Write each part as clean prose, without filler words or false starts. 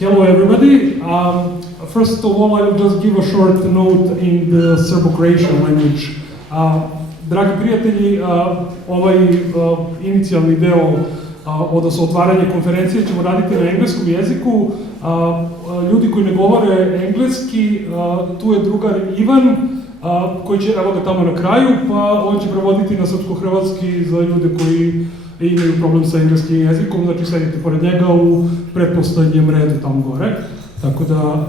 Hello everybody. First of all, I will just give a short note in the Serbo-Croatian language. Dragi prijatelji, ovaj inicijalni deo, odnosno otvaranje konferencije ćemo raditi na engleskom jeziku. Ljudi koji ne govore engleski, tu je drugar Ivan, koji će, evo ga tamo na kraju, pa on će prevoditi na srpsko-hrvatski za ljude koji imaju problem sa engleskim jezikom, znači sedite pored njega u pretposlednjem redu tamo gore. Tako da,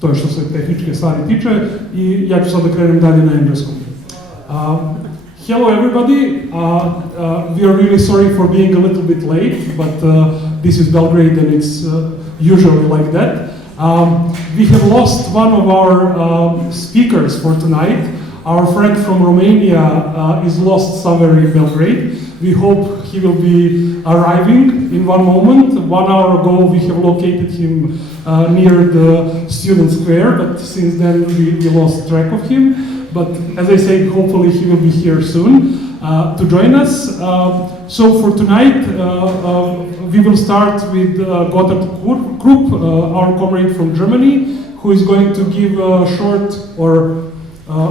to je što se tehničke stvari tiče i ja ću sad da krenem dalje na engleskom. Hello everybody, we are really sorry for being a little bit late, but this is Belgrade and it's usually like that. We have lost one of our speakers for tonight. Our friend from Romania is lost somewhere in Belgrade. We hope he will be arriving in one moment. 1 hour ago we have located him near the student square, but since then we lost track of him. But as I said, hopefully he will be here soon to join us. So for tonight, we will start with Gotthard Krupp, our comrade from Germany, who is going to give a short or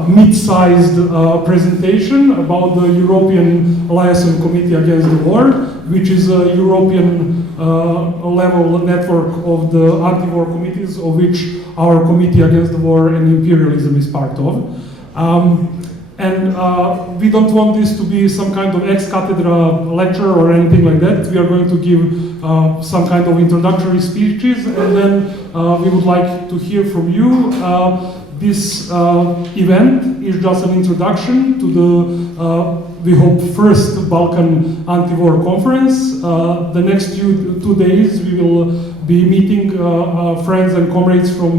mid-sized presentation about the European Liaison Committee Against the War, which is a European level network of the anti-war committees, of which our Committee Against the War and Imperialism is part of. We don't want this to be some kind of ex-cathedra lecture or anything like that. We are going to give some kind of introductory speeches, and then we would like to hear from you. This event is just an introduction to the, we hope, first Balkan anti-war conference. The next 2 days we will be meeting friends and comrades from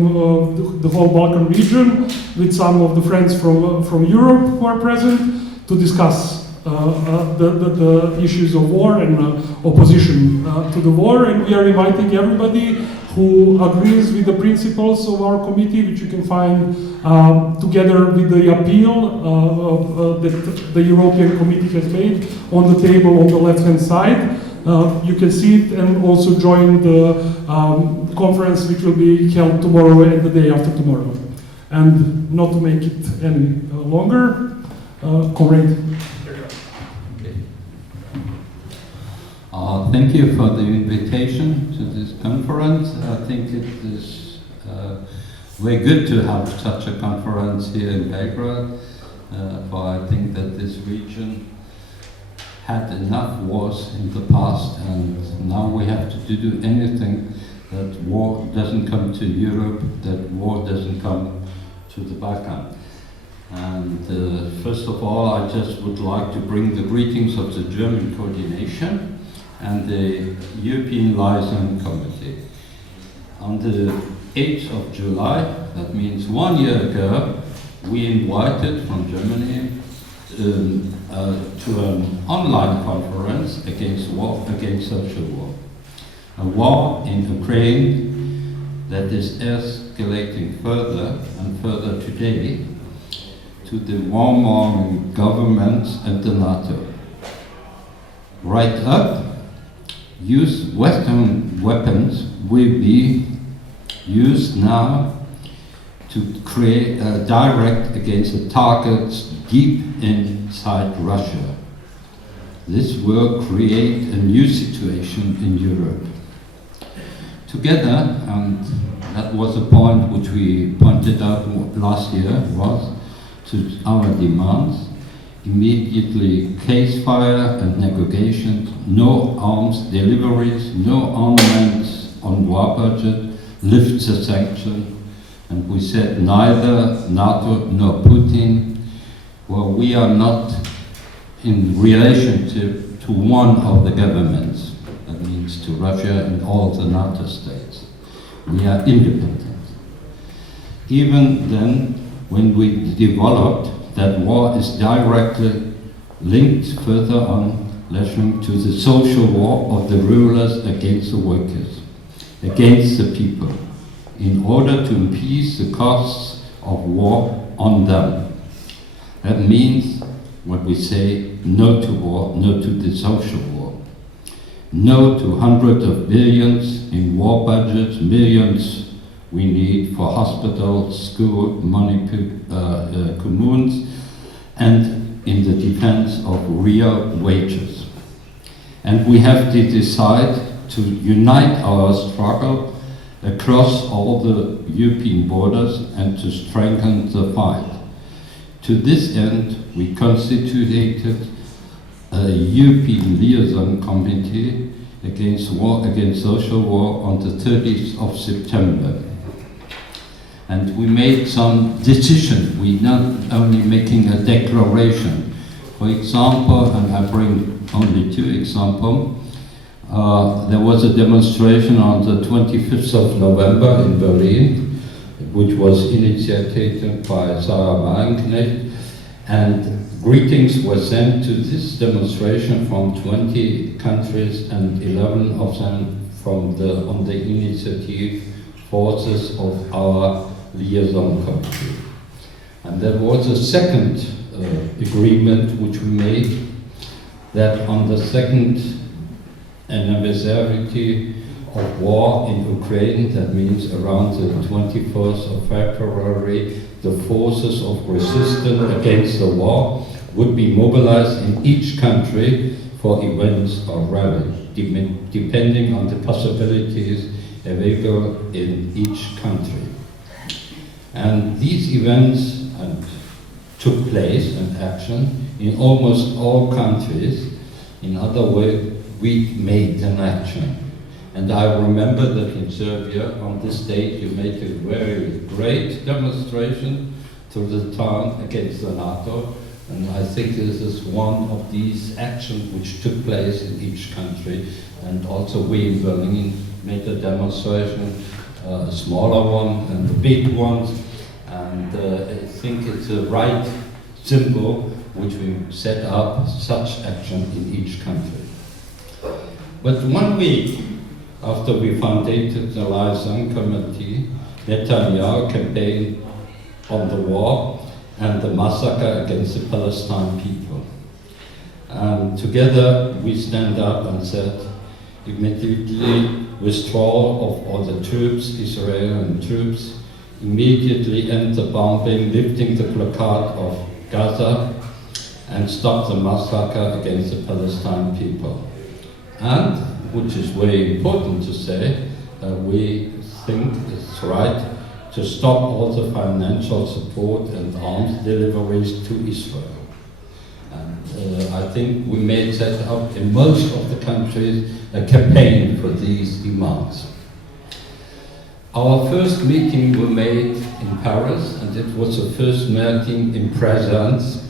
the whole Balkan region, with some of the friends from Europe who are present, to discuss the issues of war and opposition to the war. And we are inviting everybody who agrees with the principles of our committee, which you can find together with the appeal that the European Committee has made on the table on the left-hand side. You can see it and also join the conference, which will be held tomorrow and the day after tomorrow. And not to make it any longer, comrade. Thank you for the invitation to this conference. I think it is very good to have such a conference here in Belgrade, for I think that this region had enough wars in the past, and now we have to do anything that war doesn't come to Europe, that war doesn't come to the Balkan. And first of all, I just would like to bring the greetings of the German coordination and the European Liaison Committee. On the 8th of July, that means 1 year ago, we invited from Germany to an online conference against war, against social war. A war in Ukraine that is escalating further and further today to the warmongering governments and the NATO. Right up, use Western weapons will be used now to create a direct against the targets deep inside Russia. This will create a new situation in Europe. Together, and that was a point which we pointed out last year, was to our demands, immediately ceasefire and negotiations, no arms deliveries, no armaments on war budget, lift the sanction, and we said neither NATO nor Putin. Well, we are not in relationship to one of the governments, that means to Russia and all the NATO states. We are independent. Even then, when we developed that war is directly linked further on to the social war of the rulers against the workers, against the people, in order to appease the costs of war on them. That means what we say, no to war, no to the social war. no to hundreds of billions in war budgets, millions we need for hospitals, school, money, communes, and in the defense of real wages. And we have to decide to unite our struggle across all the European borders and to strengthen the fight. To this end, we constituted a European liaison committee against war, against social war on the 30th of September. And we made some decisions. We not only making a declaration. For example, and I bring only two examples, there was a demonstration on the 25th of November in Berlin, which was initiated by Sarah Wagenknecht, and greetings were sent to this demonstration from 20 countries and 11 of them from on the initiative forces of our liaison committee. And there was a second agreement which we made, that on the second anniversary of war in Ukraine, that means around the 21st of February, the forces of resistance against the war would be mobilized in each country for events or rallies, depending on the possibilities available in each country. And these events took place and action in almost all countries. In other words, we made an action. And I remember that in Serbia, on this date, you made a very great demonstration to the town against the NATO. And I think this is one of these actions which took place in each country. And also we in Berlin made a demonstration, a smaller one and the big ones. And I think it's the right symbol which we set up such action in each country. But 1 week after we founded the liaison committee, Netanyahu campaigned on the war and the massacre against the Palestinian people. And together we stand up and said, immediately withdrawal of all the troops, Israeli troops, immediately end the bombing, lifting the blockade of Gaza, and stop the massacre against the Palestinian people. And, which is very important to say, we think it's right to stop all the financial support and arms deliveries to Israel. And I think we made set up in most of the countries a campaign for these demands. Our first meeting we made in Paris, and it was the first meeting in presence,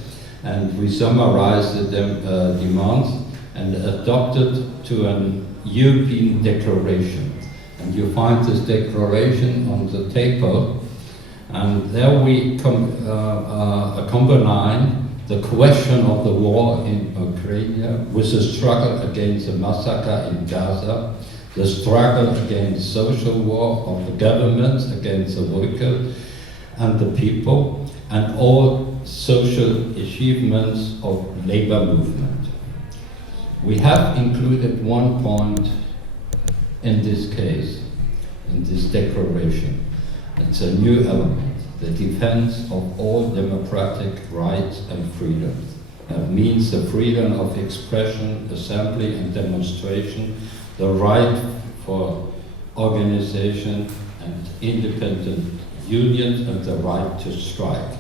and we summarized the demands and adopted to an European declaration. And you find this declaration on the table, and there we combine the question of the war in Ukraine with the struggle against the massacre in Gaza, the struggle against social war of the governments against the workers and the people, and all social achievements of labor movement. We have included one point in this case, in this declaration. It's a new element, the defense of all democratic rights and freedoms. That means the freedom of expression, assembly and demonstration, the right for organization and independent unions, and the right to strike.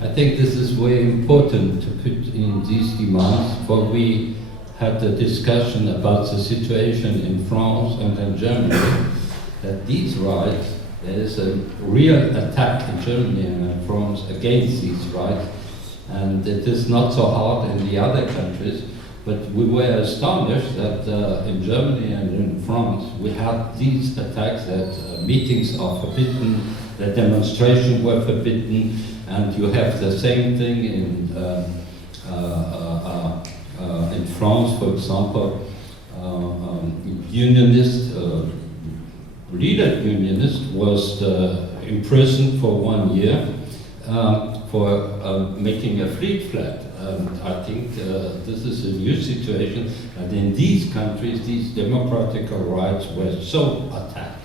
I think this is very important to put in these demands, for we had the discussion about the situation in France and in Germany, that these rights, there is a real attack in Germany and in France against these rights, and it is not so hard in the other countries, but we were astonished that in Germany and in France we had these attacks, that meetings are forbidden, that demonstrations were forbidden, and you have the same thing in France, for example, leader unionist was imprisoned for 1 year for making a fleet flag and I think this is a new situation, and in these countries, these democratic rights were so attacked.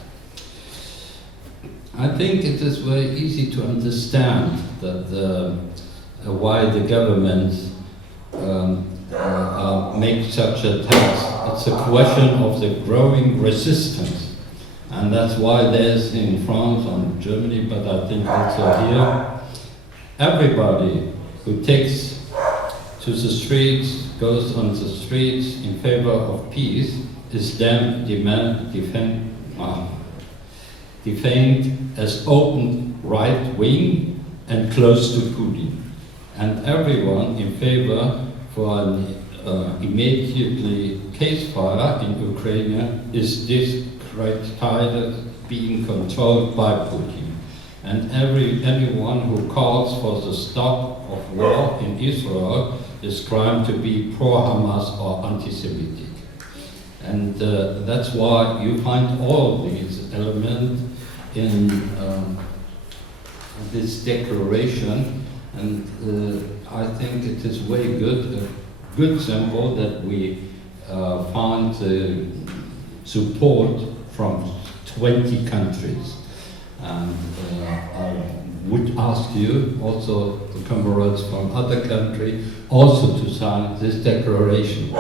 I think it is very easy to understand that why the government make such attacks. It's a question of the growing resistance, and that's why there's in France and Germany, but I think also here, everybody who takes to the streets, goes on the streets in favor of peace, is then defamed as open right-wing and close to Putin. And everyone in favor for an immediately ceasefire in Ukraine is discredited, being controlled by Putin. And anyone who calls for the stop of war in Israel is crimed to be pro-Hamas or anti-Semitic. And that's why you find all these elements in this declaration, and I think it is very good, a good symbol that we find support from 20 countries. And I would ask you, also the comrades from other countries, also to sign this declaration.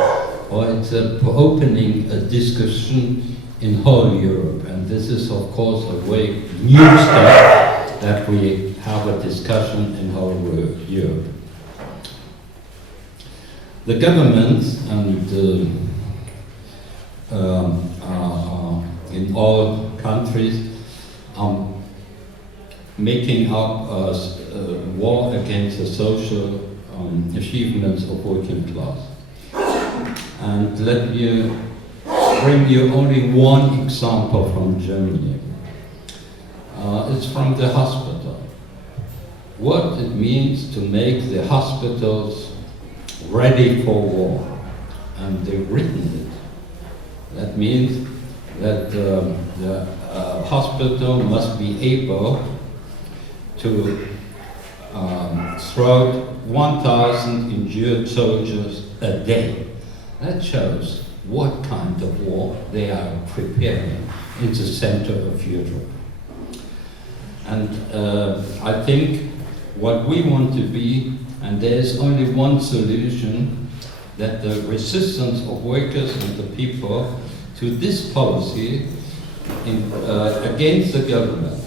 Or it's opening a discussion in whole Europe, and this is of course a very new step that we have a discussion in whole Europe. The governments and in all countries are making up a war against the social achievements of working class. And let me bring you only one example from Germany. It's from the hospital. What it means to make the hospitals ready for war. And they've written it. That means that the hospital must be able to throw 1,000 injured soldiers a day. That shows what kind of war they are preparing in the center of Europe. And I think what we want to be, and there's only one solution, that the resistance of workers and the people to this policy against the government.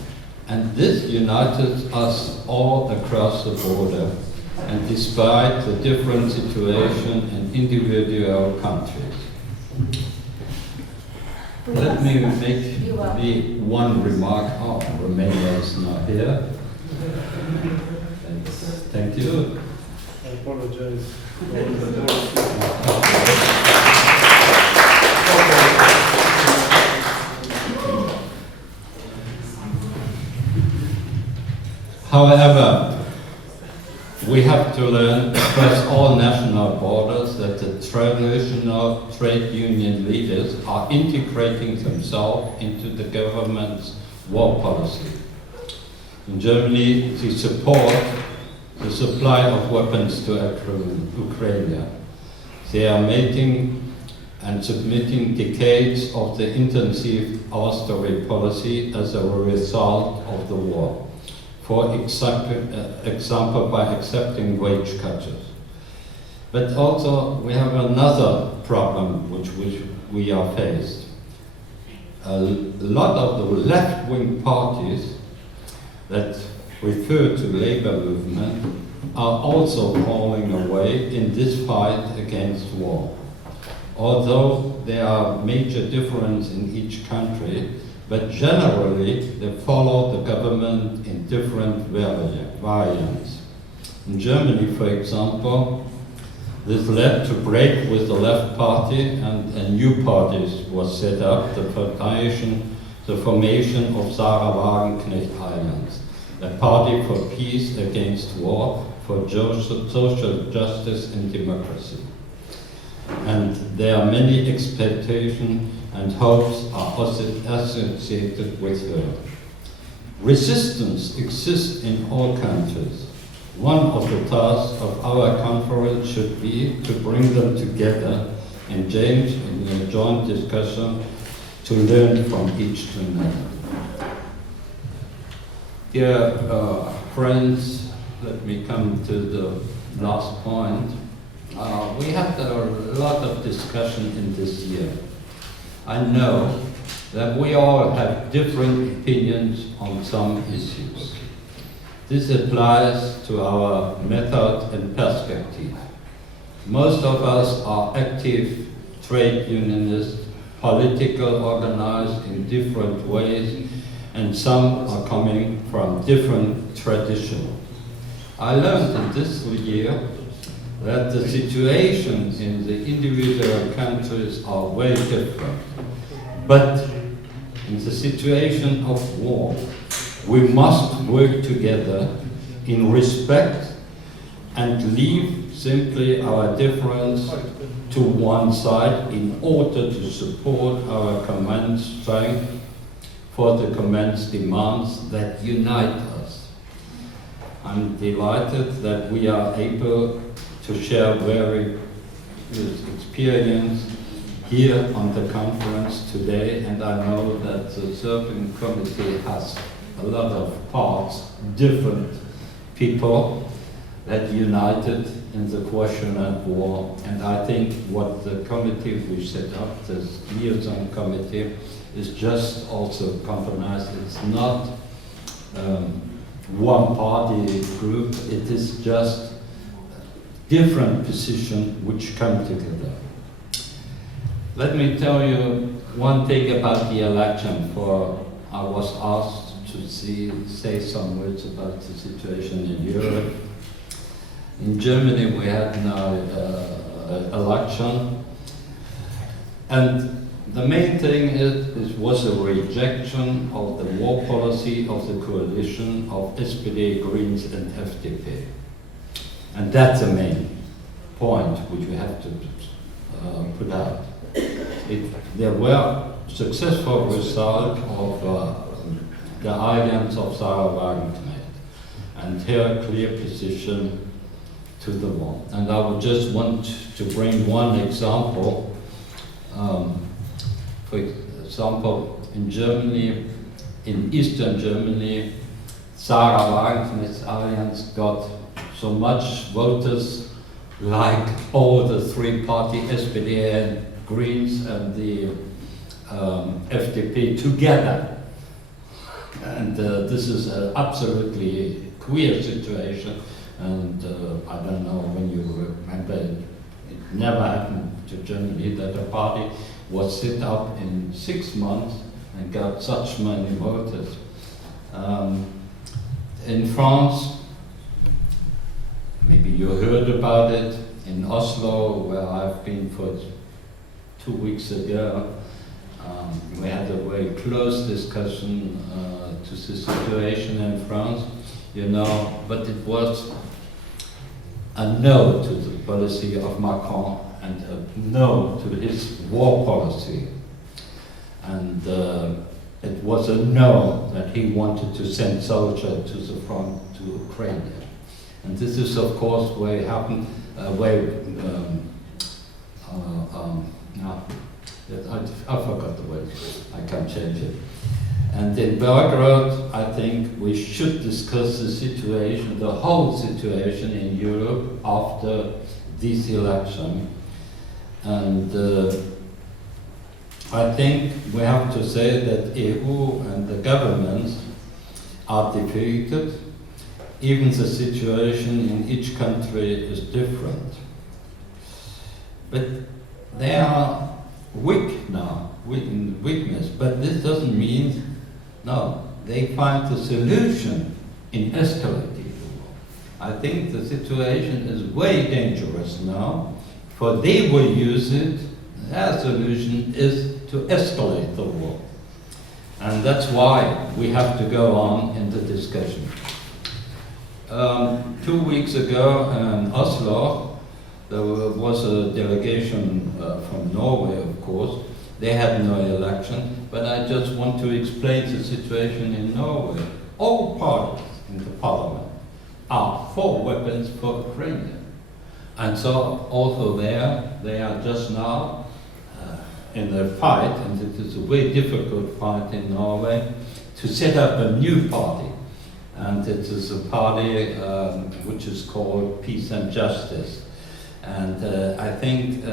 And this united us all across the border, and despite the different situation in individual countries. Let me make the one remark. Oh, Romania is not here. Thank you. I apologize. However, we have to learn across all national borders that the traditional trade union leaders are integrating themselves into the government's war policy. In Germany, they support the supply of weapons to Ukraine. They are making and submitting decades of the intensive austerity policy as a result of the war. For example, by accepting wage cuts. But also, we have another problem which we are faced. A lot of the left-wing parties that refer to labor movement are also falling away in this fight against war. Although there are major differences in each country, but generally they follow the government in different variants. In Germany, for example, this led to break with the left party, and a new party was set up, the formation of Sarah Wagenknecht Alliance, a party for peace against war, for social justice and democracy. And there are many expectations and hopes are associated with her. Resistance exists in all countries. one of the tasks of our conference should be to bring them together and engage in a joint discussion to learn from each to another. Dear friends, let me come to the last point. We had a lot of discussion in this year. I know that we all have different opinions on some issues. This applies to our method and perspective. Most of us are active trade unionists, political organized in different ways, and some are coming from different traditions. I learned in this year that the situations in the individual countries are very different. But in the situation of war, we must work together in respect and leave simply our difference to one side in order to support our command strength for the command's demands that unite us. I'm delighted that we are able to share very good experience here on the conference today, and I know that the Serbian committee has a lot of parts, different people that united in the question of war. And I think what the committee we set up, this liaison committee, is just also compromised. It's not one party group, it is just different positions which come together. Let me tell you one thing about the election, for I was asked to say some words about the situation in Europe. In Germany we had now an election, and the main thing was a rejection of the war policy of the coalition of SPD, Greens and FDP. And that's the main point which we have to put out. There were successful results of the alliance of Sarah Wagenknecht, and her clear position to the war. And I would just want to bring one example. For example, in Germany, in Eastern Germany, Sarah Wagenknecht's alliance got so much voters like all the three party SPD and Greens and the FDP together. And this is an absolutely queer situation, and I don't know when you remember, it never happened to Germany that a party was set up in 6 months and got such many voters. In France, maybe you heard about it, in Oslo, where I've been for 2 weeks ago, we had a very close discussion to the situation in France, you know, but it was a no to the policy of Macron and a no to his war policy. And it was a no that he wanted to send soldiers to the front to Ukraine. And this is, of course, where it happened, I forgot the word, I can't change it. And in Belgrade, I think we should discuss the situation, the whole situation in Europe after this election. And I think we have to say that EU and the governments are defeated. Even the situation in each country is different. But they are weak now, weakness, but this doesn't mean, no, they find the solution in escalating the war. I think the situation is very dangerous now, for they will use it, their solution is to escalate the war. And that's why we have to go on in the discussion. 2 weeks ago in Oslo, there was a delegation from Norway, of course. They had no election, but I just want to explain the situation in Norway. All parties in the parliament are for weapons for Ukraine. And so also there, they are just now in a fight, and it is a very difficult fight in Norway, to set up a new party. And it is a party which is called Peace and Justice. And I think,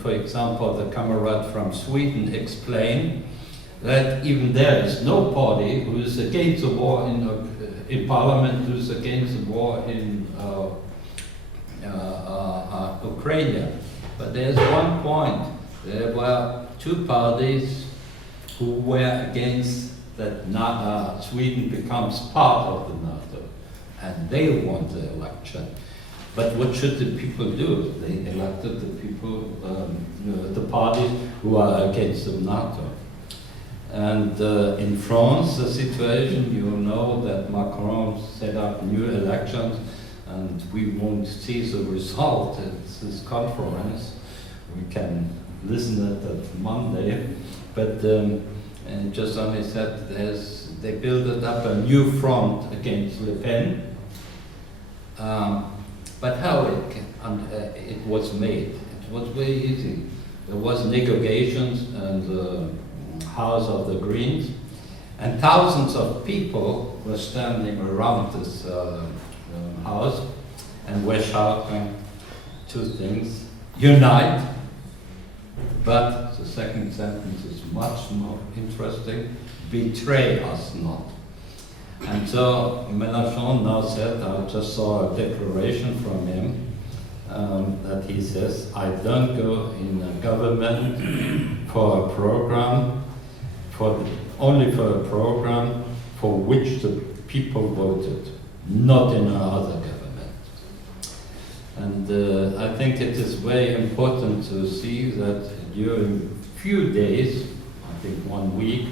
for example, the comrade from Sweden explained that even there is no party who is against the war in parliament, who is against the war in Ukraine. But there's one point. There were two parties who were against that Sweden becomes part of the NATO, and they won the election. But what should the people do? They elected the people, the parties who are against the NATO. And in France, the situation, you know that Macron set up new elections, and we won't see the result at this conference. We can listen at that Monday, but and just only said they built up a new front against Le Pen. But how it was made? It was very easy. There was negotiations in the House of the Greens, and thousands of people were standing around this house and were shouting two things: unite. But the second sentence is much more interesting: betray us not. And so Mélenchon now said, I just saw a declaration from him, that he says, I don't go in a government for a program, only for a program for which the people voted, not in another government. And I think it is very important to see that during a few days, I think 1 week,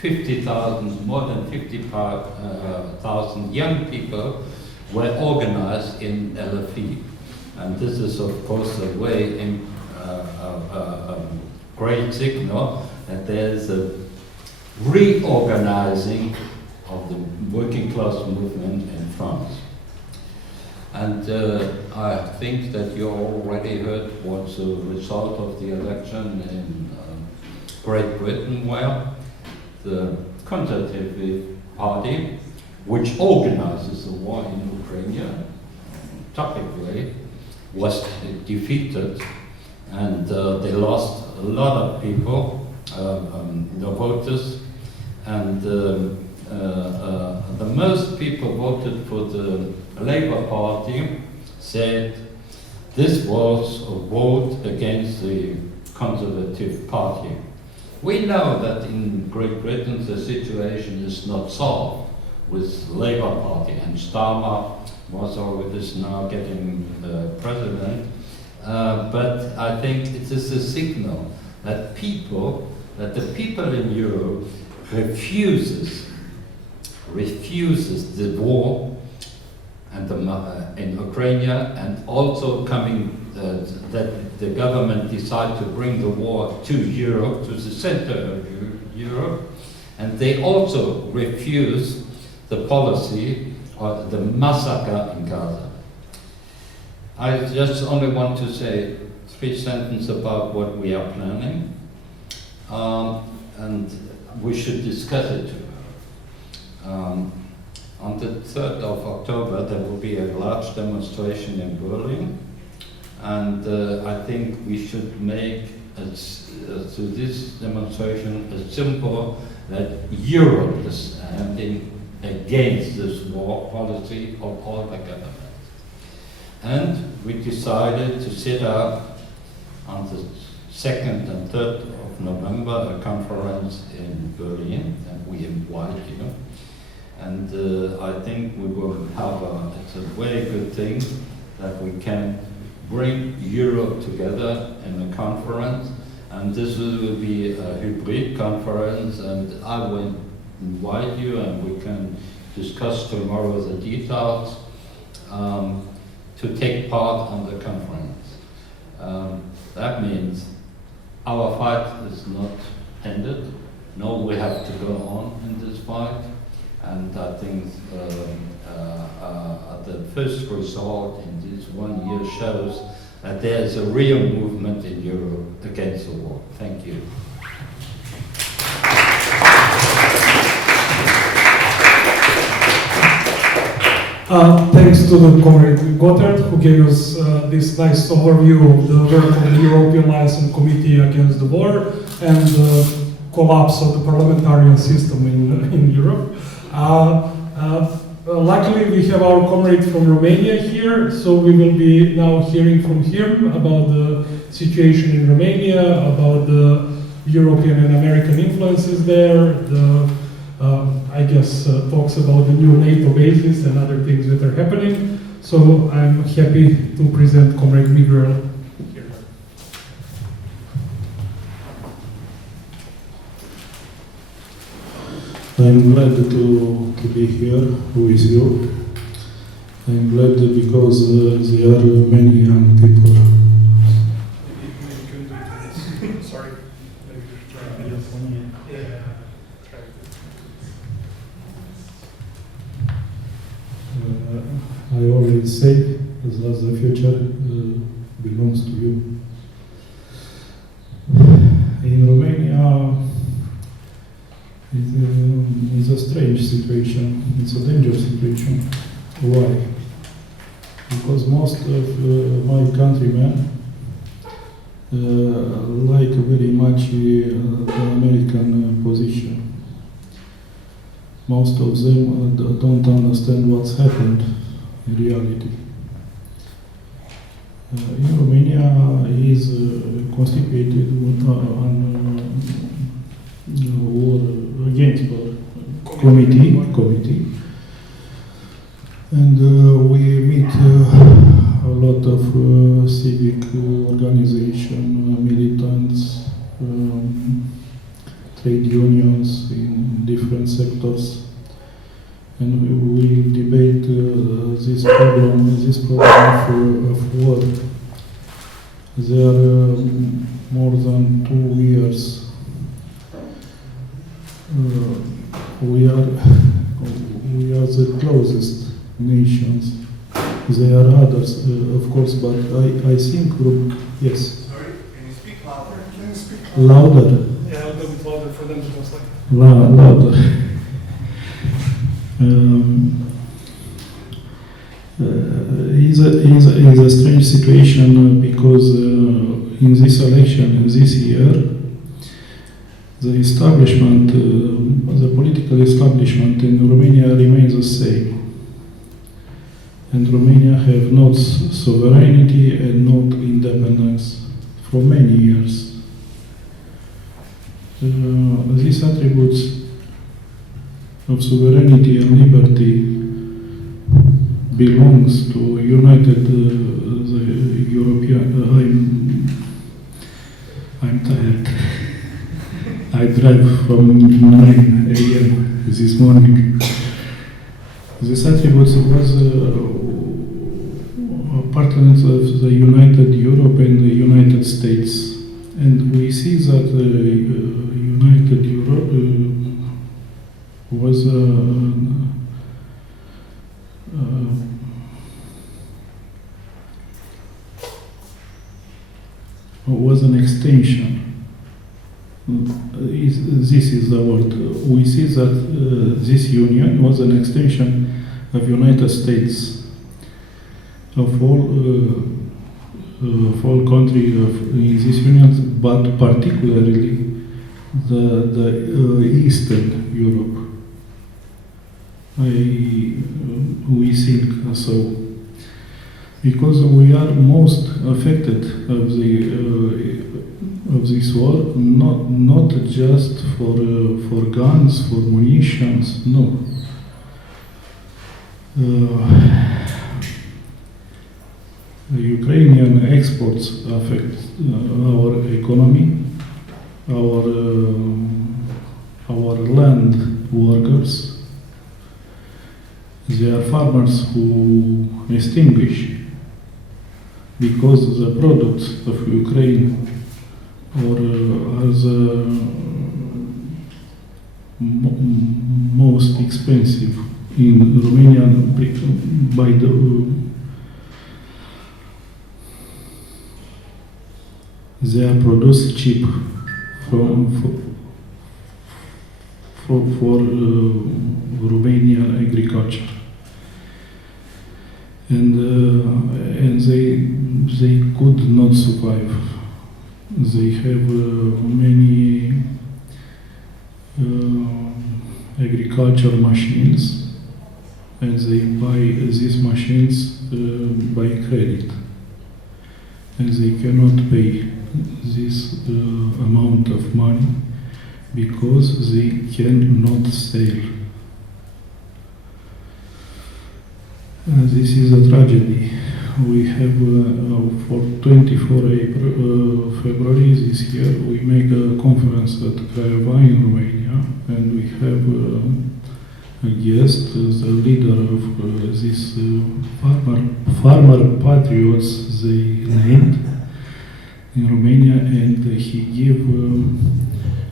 50,000, more than 50,000 young people were organized in LFE. And this is, of course, a very great signal that there is a reorganizing of the working class movement in France. And I think that you already heard what's the result of the election in Great Britain, where the Conservative Party, which organizes the war in Ukraine, topically, was defeated, and they lost a lot of people, the voters, and the most people voted for the Labour Party, said this was a vote against the Conservative Party. We know that in Great Britain the situation is not solved with Labour Party, and Starmer is now getting president. But I think it is a signal that the people in Europe refuses the war and in Ukraine, and also that the government decided to bring the war to Europe, to the center of Europe, and they also refuse the policy or the massacre in Gaza. I just only want to say 3 sentences about what we are planning, and we should discuss it. On the 3rd of October, there will be a large demonstration in Berlin, and I think we should make to this demonstration a symbol that Europe is standing against this war policy of all the governments. And we decided to set up on the 2nd and 3rd of November a conference in Berlin, and we invite you. And I think we will have it's a very good thing that we can bring Europe together in a conference, and this will be a hybrid conference, and I will invite you and we can discuss tomorrow the details to take part on the conference. That means our fight is not ended. No, we have to go on in this fight. And I think the first result in this 1 year shows that there is a real movement in Europe against the war. Thank you. Thanks to the Comrade Gotthard, who gave us this nice overview of the work of the European Liaison Committee against the war and the collapse of the parliamentarian system in Europe. Luckily, we have our comrade from Romania here, so we will be now hearing from him about the situation in Romania, about the European and American influences there, I guess talks about the new NATO bases and other things that are happening. So I'm happy to present Comrade Mugurel here. I'm glad to be here with you. I'm glad because there are many young people. Sorry. I always say that the future belongs to you. In Romania, it's a strange situation. It's a dangerous situation. Why? Because most of my countrymen like very much the American position. Most of them don't understand what's happened in reality. In Romania is constituted on war against committee, and we meet a lot of civic organization, militants, trade unions in different sectors, and we debate this problem of war. There are more than 2 years. We are the closest nations. There are others, of course, but I think, yes. Sorry, can you speak louder? Can you speak Louder. Yeah, a little bit louder for them to translate. Louder. Is a strange situation because in this election this year, the establishment, the political establishment in Romania remains the same. And Romania have not sovereignty and not independence for many years. These attributes of sovereignty and liberty belongs to United the European. I'm tired. I drive from 9 a.m. this morning. This attribute was partners of the United Europe and the United States, and we see that United Europe was an extension. This is the word. We see that this union was an extension of United States, of all countries in this union, but particularly the Eastern Europe. We think so, because we are most affected of this war, not just for guns, for munitions, no. Ukrainian exports affect our economy, our land workers. There are farmers who extinguish because the products of Ukraine or as most expensive in Romania by they are produced cheap for Romanian agriculture, and they could not survive. They have many agriculture machines, and they buy these machines by credit, and they cannot pay this amount of money because they cannot sell. This is a tragedy. We have for 24 February this year, we make a conference at Kraljevića in Romania, and we have a guest, the leader of this farmer patriots they named in Romania, and he gave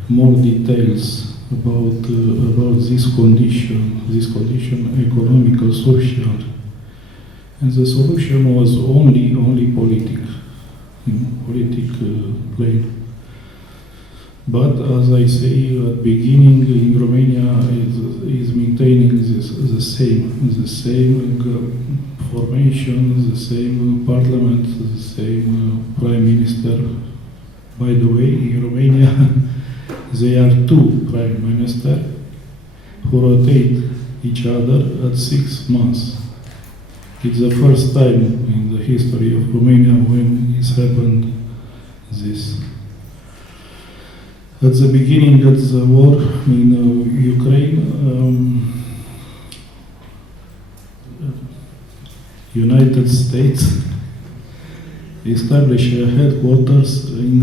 more details about this condition, economical, social. And the solution was only politic plane. But as I say at beginning, in Romania is maintaining the same formation, the same parliament, the same prime minister. By the way, in Romania there are two prime ministers who rotate each other at 6 months. It's the first time in the history of Romania when it's happened this. At the beginning of the war in Ukraine, United States established a headquarters in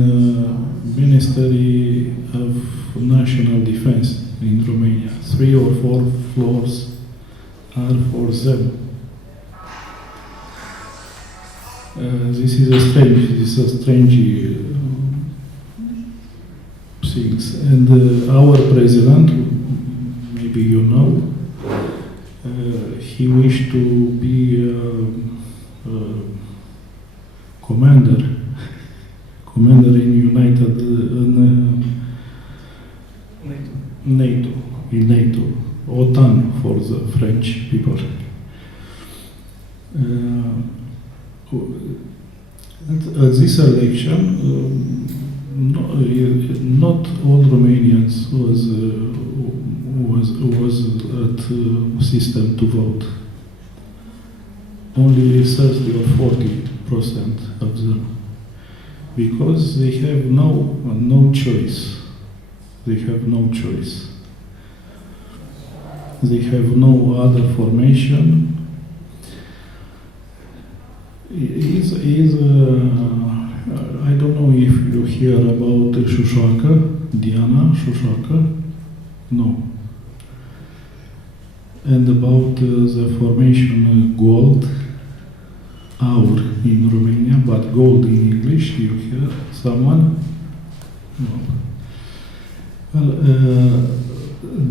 Ministry of National Defense in Romania. 3 or 4 floors are for them. This is a strange things. And our president, maybe you know, he wished to be commander in NATO, OTAN for the French people. At this election, not all Romanians was at system to vote. Only 30 or 40% of them, because they have no choice. They have no choice. They have no other formation. I don't know if you hear about Diana Șușoacă. No. And about the formation gold, aur in Romania, but gold in English, you hear someone? No. Well,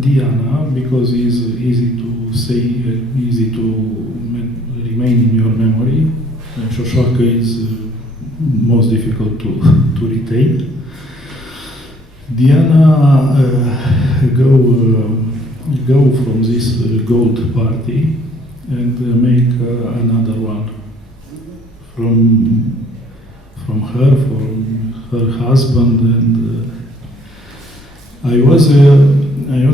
Diana, because it's easy to say, easy to remain in your memory, and Șușoacă is most difficult to retain. Diana go from this gold party and make another one from her husband, and I was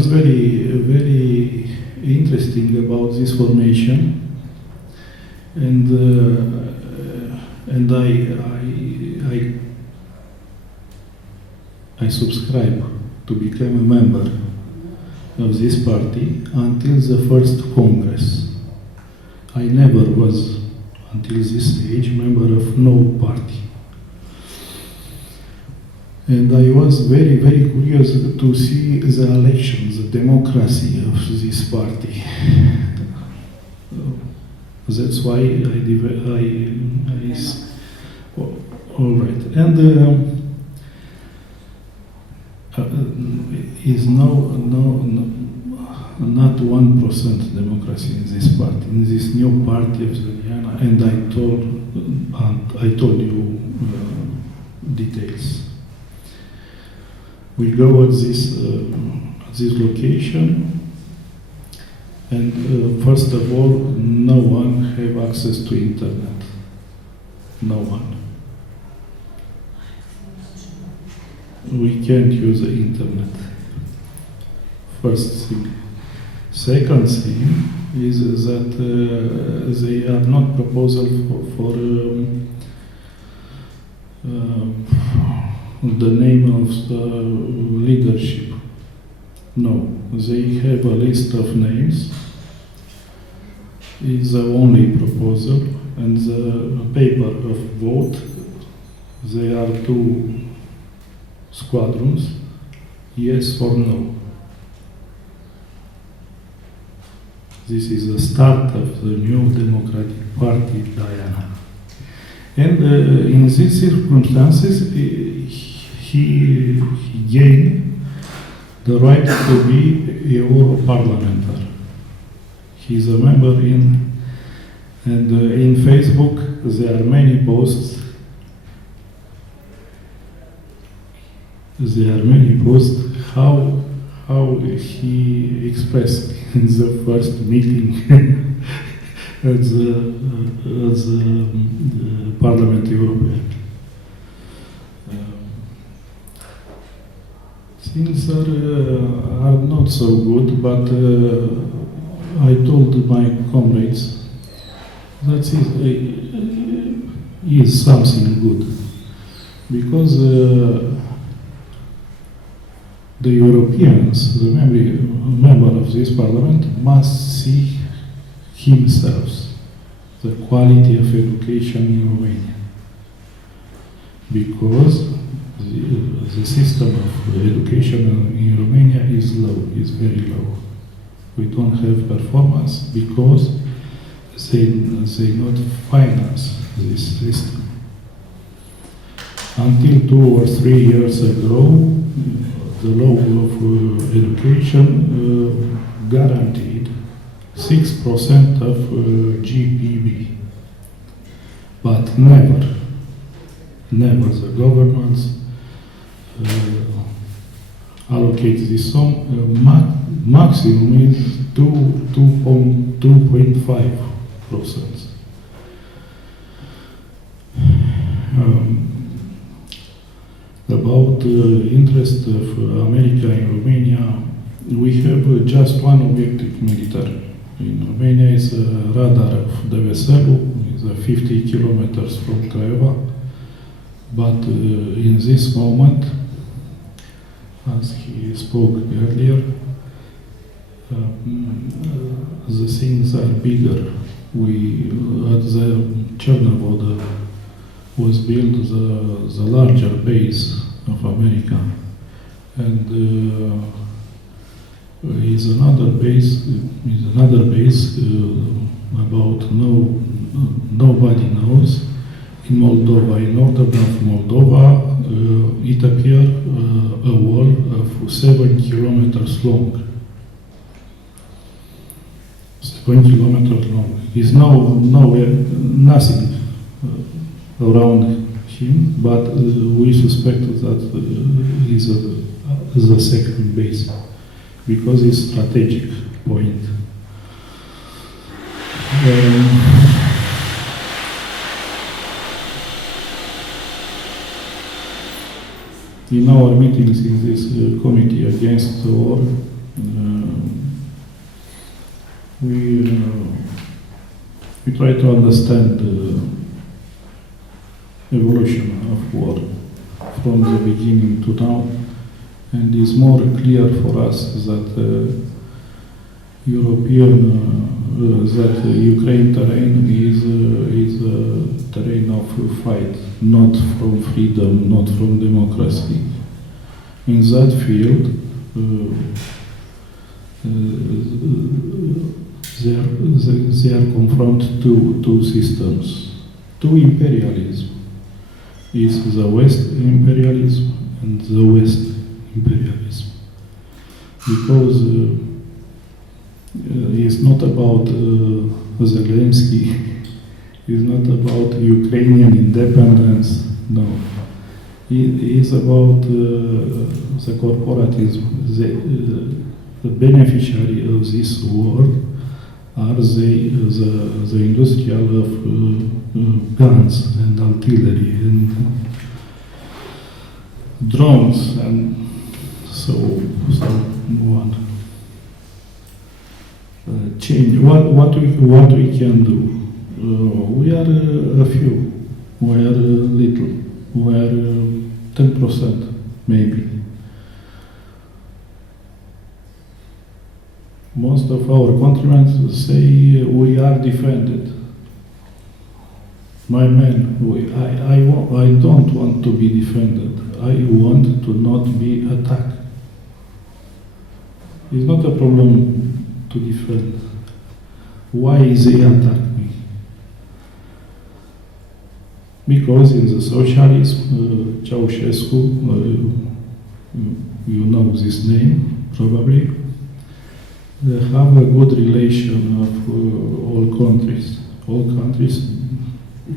very interesting about this formation, and I subscribe to become a member of this party until the first Congress. I never was, until this stage, member of no party. And I was very, very curious to see the elections, the democracy of this party. That's why all right. And is not 1% democracy in this party, in this new party of Zoriana, and I told you details. We go at this location, and first of all, no one have access to internet. No one. We can't use the internet. First thing. Second thing is that they are not proposal for the name of the leadership. No, they have a list of names. It's the only proposal, and the paper of vote, there are 2 squadrons, yes or no. This is the start of the new Democratic Party, Diana. And in these circumstances, he gained the right to be a Europarlamenter. He's a member in Facebook there are many posts. There are many posts how he expressed in the first meeting at the Parliament European. Things are not so good, but I told my comrades that is something good, because the Europeans, the member of this parliament, must see himself, the quality of education in Romania, because the system of education in Romania is low, is very low. We don't have performance because they not finance this system. Until 2 or 3 years ago, the law of education guaranteed 6% of GDP, but never the governments allocate this sum. Maximum is 2.5%. About the interest of America in Romania, we have just one objective military. In Romania is a radar of Deveselu, is 50 kilometers from Craiova, but in this moment, as he spoke earlier, the things are bigger. At the Chernobyl was built the larger base of America, and is another base about nobody knows in Moldova. In northern of Moldova, it appeared a wall of 7 kilometers long. 7 kilometers long. Is nothing around him, but we suspect that is the second base, because it's strategic point. In our meetings in this committee against the war, we try to understand the evolution of war from the beginning to now, and it's more clear for us that that Ukraine terrain is a terrain of fight, not from freedom, not from democracy. In that field, they are confronted two systems, two imperialism. Is the West imperialism and the West imperialism. Because it's not about Zelensky, it's not about Ukrainian independence, no. It is about the corporatism. The beneficiary of this war are the industrial of guns and artillery and drones and so on. Change. What we can do? We are a few. We are little. We are 10% maybe. Most of our countrymen say we are defended. My man, I don't want to be defended. I want to not be attacked. It's not a problem to defend. Why they attack me? Because in the socialism, Ceausescu, you know this name probably, they have a good relation of all countries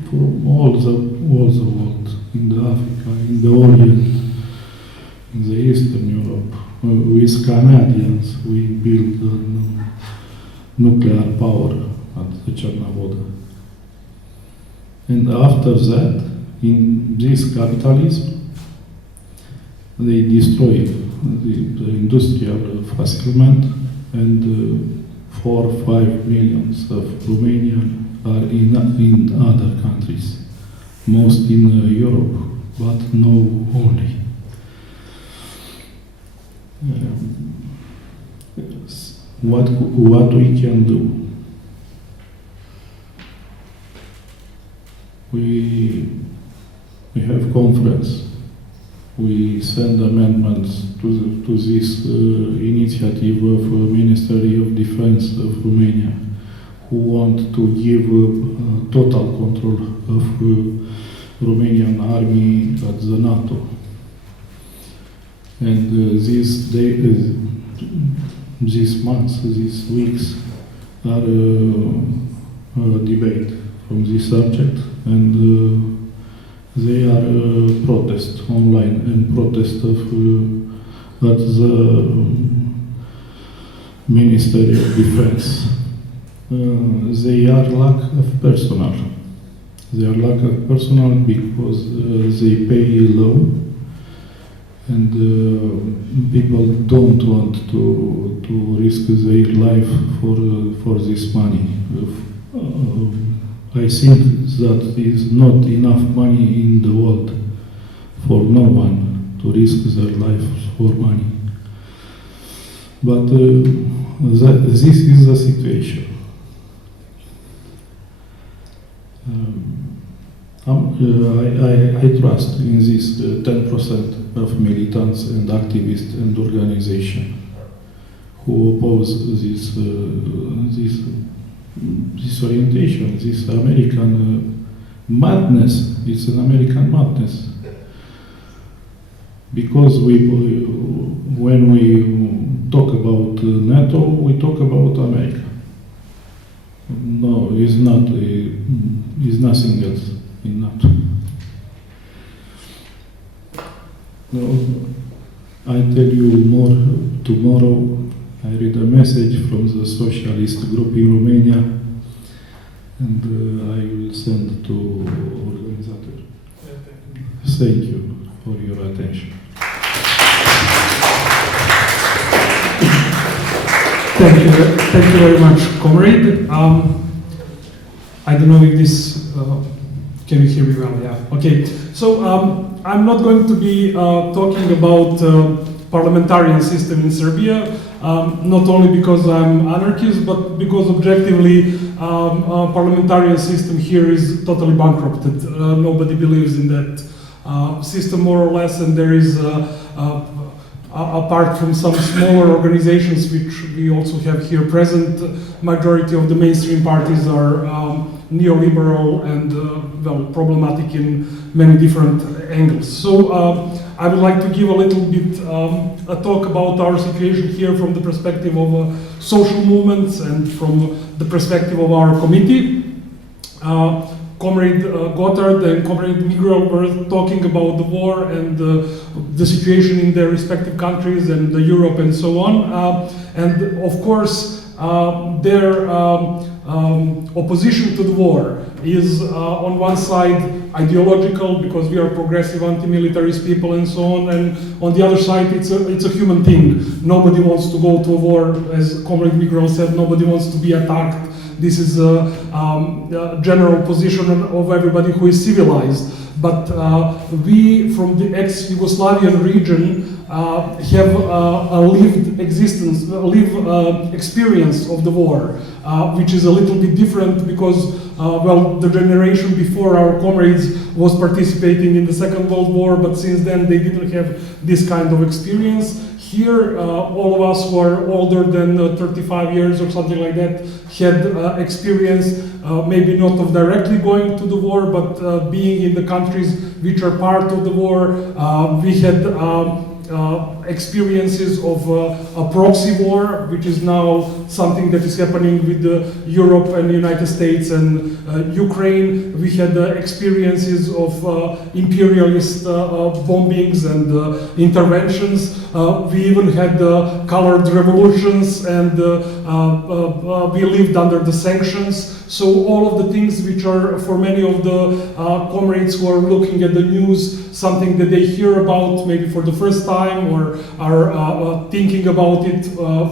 from all the world, in the Africa, in the Orient, in the Eastern Europe. With Canadians, we built nuclear power at the Chernobyl. And after that, in this capitalism, they destroyed the industrial fulfillment, and 4 or 5 million of Romanians are in other countries, most in Europe, but no only. What we can do? We have conference. We send amendments to this initiative of Ministry of Defense of Romania, who want to give total control of Romanian army at the NATO. And these months, these weeks, are debate from this subject, and they are protest online and protest of at the Ministry of Defense. They are lack of personnel. They are lack of personnel because they pay low, and people don't want to risk their life for this money. I think that is not enough money in the world for no one to risk their life for money. But this is the situation. I trust in this 10% of militants and activists and organizations who oppose this orientation, this American madness. It's an American madness. Because when we talk about NATO, we talk about America. No, it's not. It's nothing else in NATO. No, I tell you more tomorrow. I read a message from the socialist group in Romania, and I will send to organizer. Thank you for your attention. Thank you very much, comrade. I don't know if this, can you hear me well? Yeah, okay. So I'm not going to be talking about parliamentarian system in Serbia, not only because I'm anarchist, but because objectively parliamentarian system here is totally bankrupted. Nobody believes in that system more or less, and there is apart from some smaller organizations which we also have here present, majority of the mainstream parties are neoliberal and well, problematic in many different angles. So I would like to give a little bit a talk about our situation here from the perspective of social movements and from the perspective of our committee. Comrade Gotthard and Comrade Mugurel were talking about the war and the situation in their respective countries and Europe and so on. And of course, their opposition to the war is on one side ideological, because we are progressive anti-militarist people and so on, and on the other side it's a human thing. Nobody wants to go to a war, as Comrade Mugurel said, nobody wants to be attacked. This is a general position of everybody who is civilized. But we from the ex-Yugoslavian region have a lived existence, experience of the war, which is a little bit different because, well, the generation before our comrades was participating in the Second World War, but since then they didn't have this kind of experience. Here, all of us who are older than 35 years or something like that had experience, maybe not of directly going to the war, but being in the countries which are part of the war. We had experiences of a proxy war, which is now something that is happening with Europe and the United States and Ukraine. We had experiences of imperialist bombings and interventions. We even had colored revolutions, and we lived under the sanctions. So all of the things which are, for many of the comrades who are looking at the news, something that they hear about maybe for the first time, or are thinking about it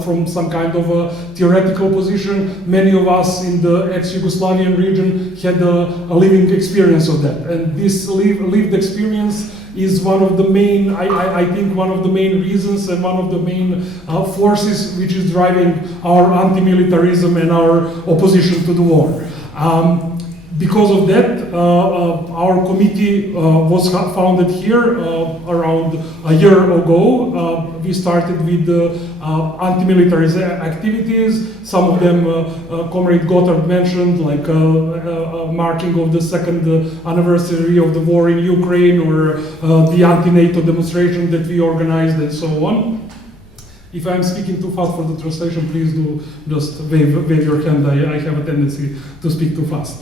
from some kind of a theoretical position, many of us in the ex-Yugoslavian region had a living experience of that. And this lived experience is one of the main, I think one of the main reasons and one of the main forces which is driving our anti-militarism and our opposition to the war. Because of that, our committee was founded here around a year ago. We started with anti-military activities. Some of them Comrade Gotthard mentioned, like marking of the second anniversary of the war in Ukraine, or the anti-NATO demonstration that we organized, and so on. If I'm speaking too fast for the translation, please do just wave your hand. I have a tendency to speak too fast.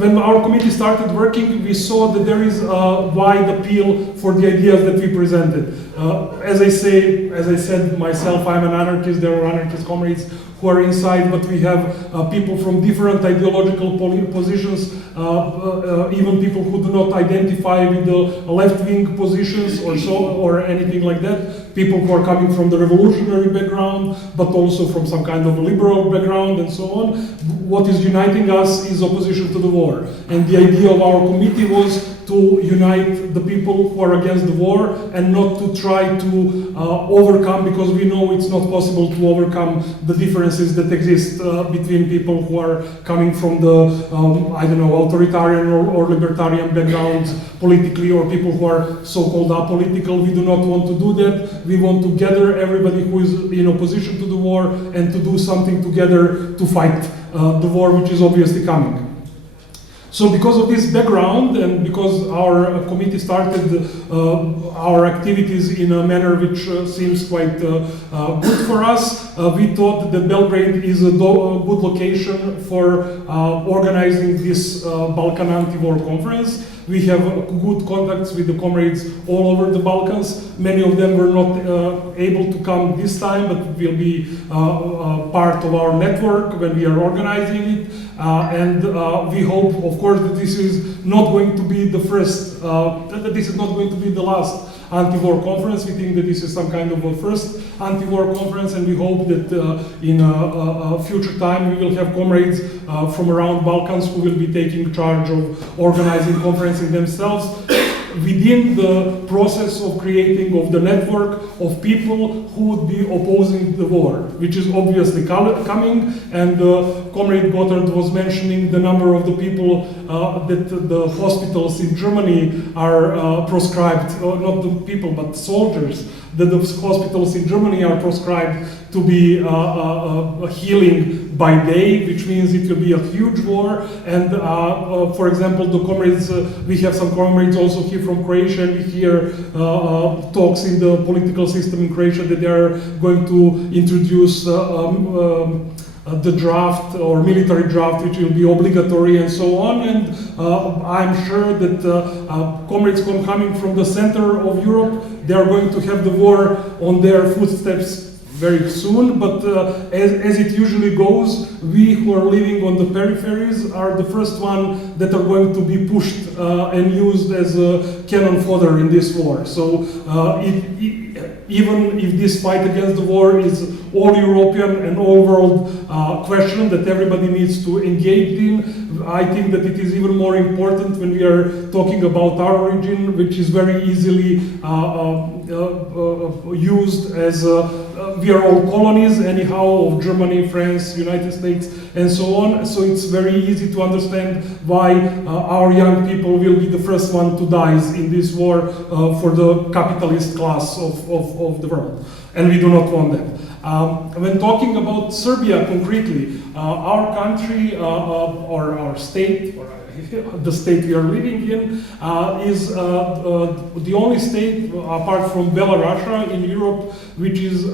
When our committee started working, we saw that there is a wide appeal for the ideas that we presented. As I said myself, I'm an anarchist. There are anarchist comrades who are inside, but we have people from different ideological positions, even people who do not identify with the left-wing positions or anything like that. People who are coming from the revolutionary background, but also from some kind of liberal background and so on. What is uniting us is opposition to the war. And the idea of our committee was to unite the people who are against the war, and not to try to overcome, because we know it's not possible to overcome the differences that exist between people who are coming from the, I don't know, authoritarian or libertarian backgrounds politically, or people who are so-called apolitical. We do not want to do that. We want to gather everybody who is in opposition to the war and to do something together to fight the war, which is obviously coming. So because of this background, and because our committee started our activities in a manner which seems quite good for us, we thought that Belgrade is a good location for organizing this Balkan anti-war conference. We have good contacts with the comrades all over the Balkans. Many of them were not able to come this time, but will be part of our network when we are organizing it. And we hope, of course, that this is not going to be the first, that this is not going to be the last anti-war conference. We think that this is some kind of a first anti-war conference, and we hope that in a future time we will have comrades from around Balkans who will be taking charge of organizing conferences themselves within the process of creating of the network of people who would be opposing the war, which is obviously coming. And Comrade Gotthard was mentioning the number of the people that the hospitals in Germany are proscribed, not the people but soldiers, that the hospitals in Germany are proscribed to be healing by day, which means it will be a huge war. And for example, the comrades, we have some comrades also here from Croatia, and we hear talks in the political system in Croatia that they are going to introduce the draft or military draft, which will be obligatory and so on. And I'm sure that comrades coming from the center of Europe, they are going to have the war on their footsteps very soon, but as it usually goes, we who are living on the peripheries are the first one that are going to be pushed and used as cannon fodder in this war. So even if this fight against the war is all European and all world question that everybody needs to engage in, I think that it is even more important when we are talking about our region, which is very easily used as we are all colonies anyhow of Germany, France, United States, and so on. So it's very easy to understand why our young people will be the first one to die in this war for the capitalist class of the world. And we do not want that. When talking about Serbia concretely, our country or our state, or the state we are living in, is the only state apart from Belarus in Europe which is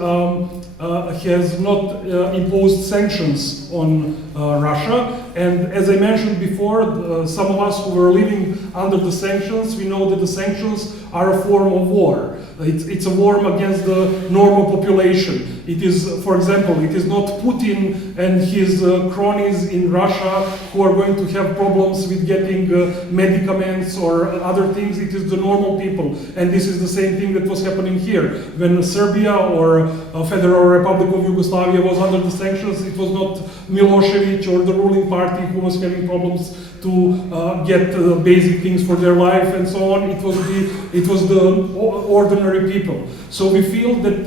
has not imposed sanctions on Russia. And as I mentioned before, some of us who were living under the sanctions, we know that the sanctions are a form of war. It's a war against the normal population. It is, for example, it is not Putin and his cronies in Russia who are going to have problems with getting medicaments or other things. It is the normal people. And this is the same thing that was happening here. When Serbia or Federal Republic of Yugoslavia was under the sanctions, it was not Milosevic or the ruling party who was having problems to get basic things for their life and so on. It was the ordinary people. So we feel that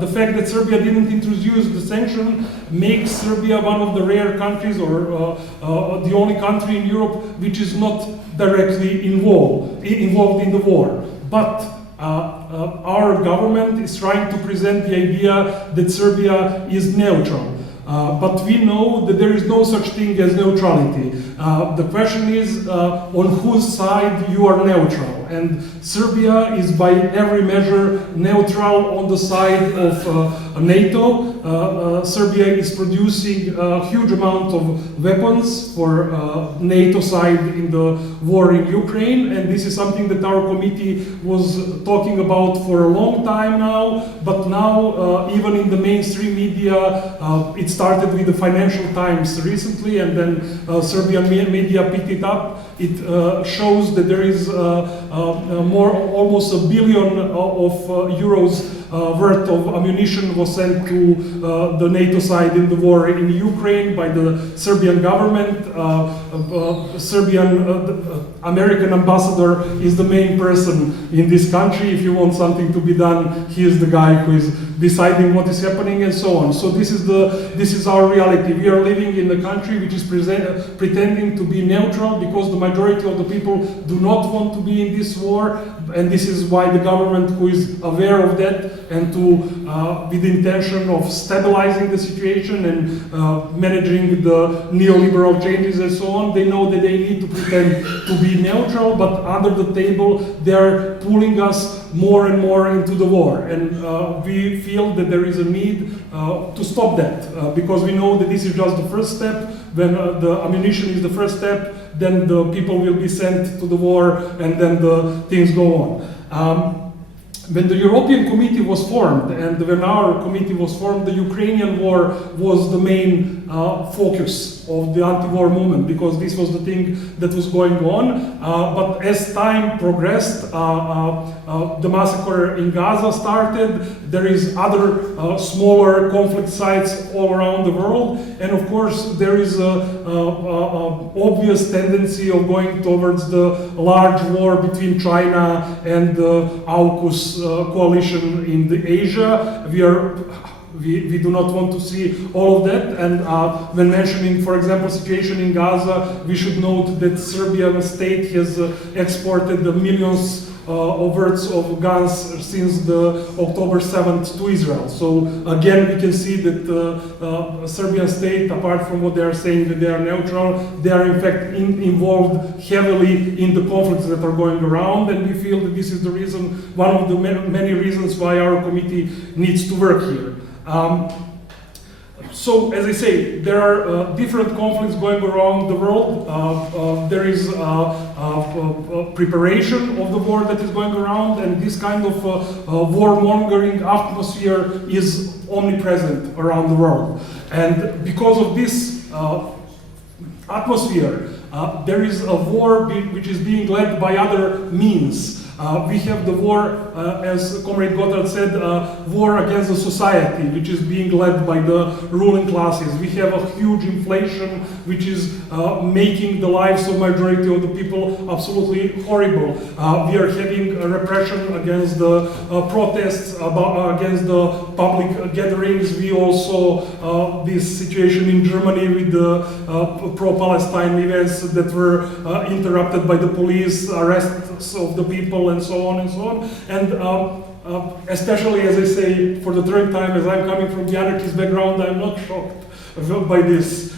the fact that Serbia didn't introduce the sanction makes Serbia one of the rare countries, or the only country in Europe which is not directly involved in the war. But our government is trying to present the idea that Serbia is neutral. But we know that there is no such thing as neutrality. The question is on whose side you are neutral. And Serbia is by every measure neutral on the side of NATO. Serbia is producing a huge amount of weapons for NATO side in the war in Ukraine. And this is something that our committee was talking about for a long time now. But now, even in the mainstream media, it started with the Financial Times recently, and then Serbian media picked it up. It shows that there is almost $1 billion of euros worth of ammunition was sent to the NATO side in the war in Ukraine by the Serbian government. American ambassador is the main person in this country. If you want something to be done, he is the guy who is deciding what is happening and so on. So this is our reality. We are living in a country which is pretending to be neutral because the majority of the people do not want to be in this war, and this is why the government, who is aware of that and with the intention of stabilizing the situation and managing the neoliberal changes and so on, they know that they need to pretend to be neutral, but under the table they are pulling us more and more into the war. And we feel that there is a need to stop that because we know that this is just the first step. When the ammunition is the first step, then the people will be sent to the war, and then the things go on. When the European Committee was formed, and when our committee was formed, the Ukrainian war was the main focus of the anti-war movement, because this was the thing that was going on. But as time progressed, the massacre in Gaza started. There is other smaller conflict sites all around the world, and of course there is a obvious tendency of going towards the large war between China and the AUKUS coalition in Asia. we do not want to see all of that. And when mentioning, for example, situation in Gaza, we should note that Serbian state has exported the millions of words of guns since the October 7th to Israel. So again, we can see that Serbian state, apart from what they are saying that they are neutral, they are in fact involved heavily in the conflicts that are going around, and we feel that this is the reason, one of the many reasons why our committee needs to work here. So, as I say, there are different conflicts going around the world. There is preparation of the war that is going around, and this kind of warmongering atmosphere is omnipresent around the world. And because of this atmosphere, there is a war which is being led by other means. We have the war, as Comrade Gotthard said, war against the society, which is being led by the ruling classes. We have a huge inflation, which is making the lives of majority of the people absolutely horrible. We are having a repression against the protests, against the public gatherings. We also saw this situation in Germany with the pro-Palestine events that were interrupted by the police, arrests of the people, and so on and so on. And especially, as I say, for the third time, as I'm coming from the anarchist background, I'm not shocked by this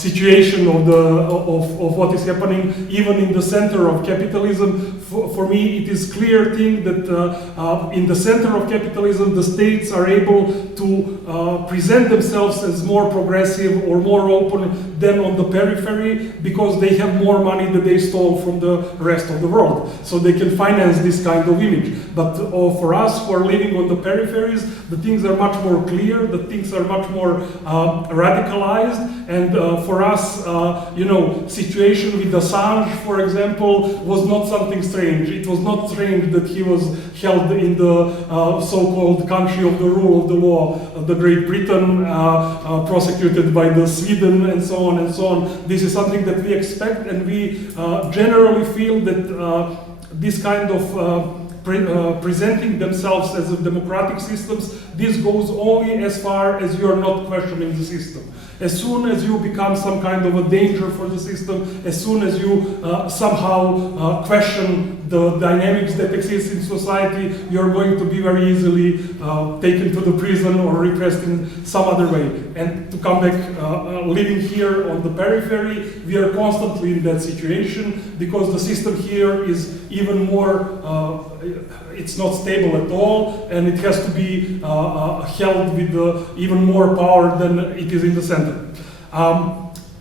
situation of what is happening, even in the center of capitalism. For me, it is clear thing that in the center of capitalism, the states are able to present themselves as more progressive or more open than on the periphery, because they have more money that they stole from the rest of the world. So they can finance this kind of image. But for us who are living on the peripheries, the things are much more clear, the things are much more radicalized. And for us, situation with Assange, for example, was not something strange. It was not strange that he was held in the so-called country of the rule of the law, the Great Britain, prosecuted by the Sweden, and so on and so on. This is something that we expect, and we generally feel that this kind of presenting themselves as a democratic systems, this goes only as far as you are not questioning the system. As soon as you become some kind of a danger for the system, as soon as you somehow question the dynamics that exist in society, you're going to be very easily taken to the prison or repressed in some other way. And to come back, living here on the periphery, we are constantly in that situation, because the system here is even more, it's not stable at all, and it has to be held with even more power than it is in the center.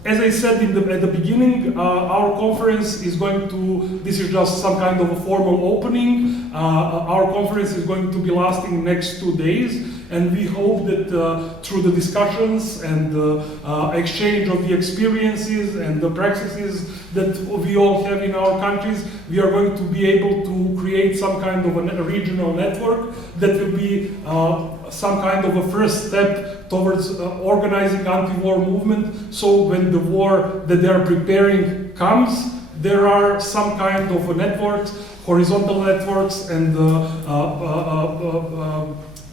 As I said at the beginning, our conference is going to, this is just some kind of a formal opening. Our conference is going to be lasting next 2 days, and we hope that through the discussions and the exchange of the experiences and the practices that we all have in our countries, we are going to be able to create some kind of a regional network that will be some kind of a first step towards organizing anti-war movement. So when the war that they are preparing comes, there are some kind of a networks, horizontal networks, and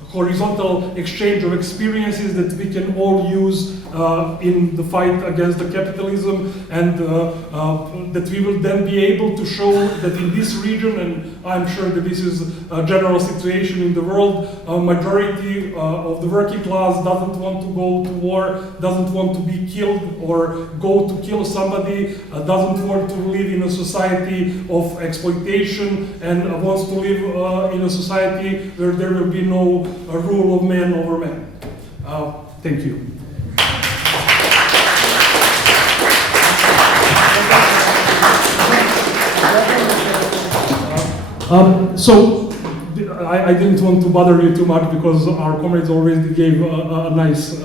horizontal exchange of experiences that we can all use in the fight against the capitalism, and that we will then be able to show that in this region, and I'm sure that this is a general situation in the world, a majority of the working class doesn't want to go to war, doesn't want to be killed or go to kill somebody, doesn't want to live in a society of exploitation, and wants to live in a society where there will be no rule of man over man. Thank you. So I didn't want to bother you too much, because our comrades already gave a nice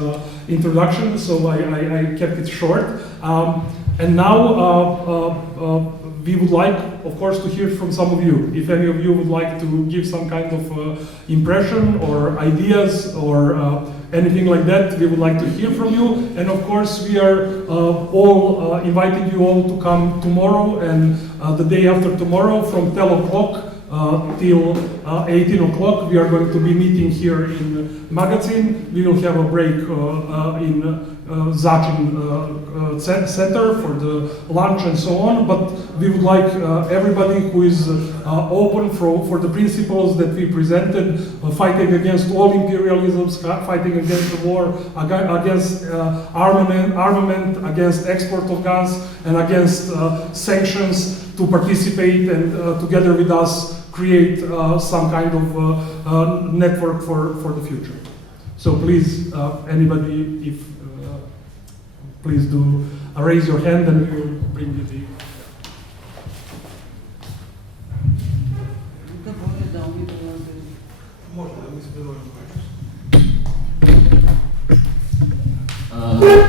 introduction, so I kept it short. And now we would like, of course, to hear from some of you. If any of you would like to give some kind of impression or ideas or anything like that, we would like to hear from you. And of course, we are all inviting you all to come tomorrow and the day after tomorrow from 10 o'clock till 18 o'clock. We are going to be meeting here in Magacinu. We will have a break in Zacin center for the lunch and so on, but we would like everybody who is open for the principles that we presented, fighting against all imperialisms, fighting against the war, against armament, against export of guns, and against sanctions, to participate and together with us create some kind of network for the future. So please, anybody, if please do raise your hand and we will bring you the...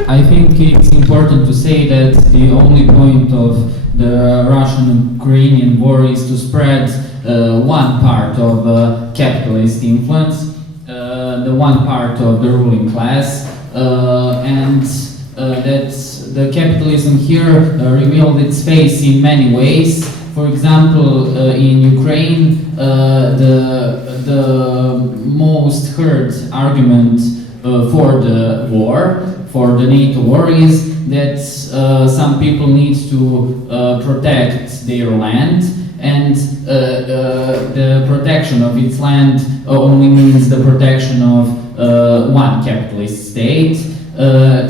I think it's important to say that the only point of the Russian-Ukrainian war is to spread one part of capitalist influence, the one part of the ruling class, and that the capitalism here revealed its face in many ways. For example, in Ukraine, the most heard argument for the war, for the NATO war, is that some people need to protect their land, and the protection of its land only means the protection of one capitalist state.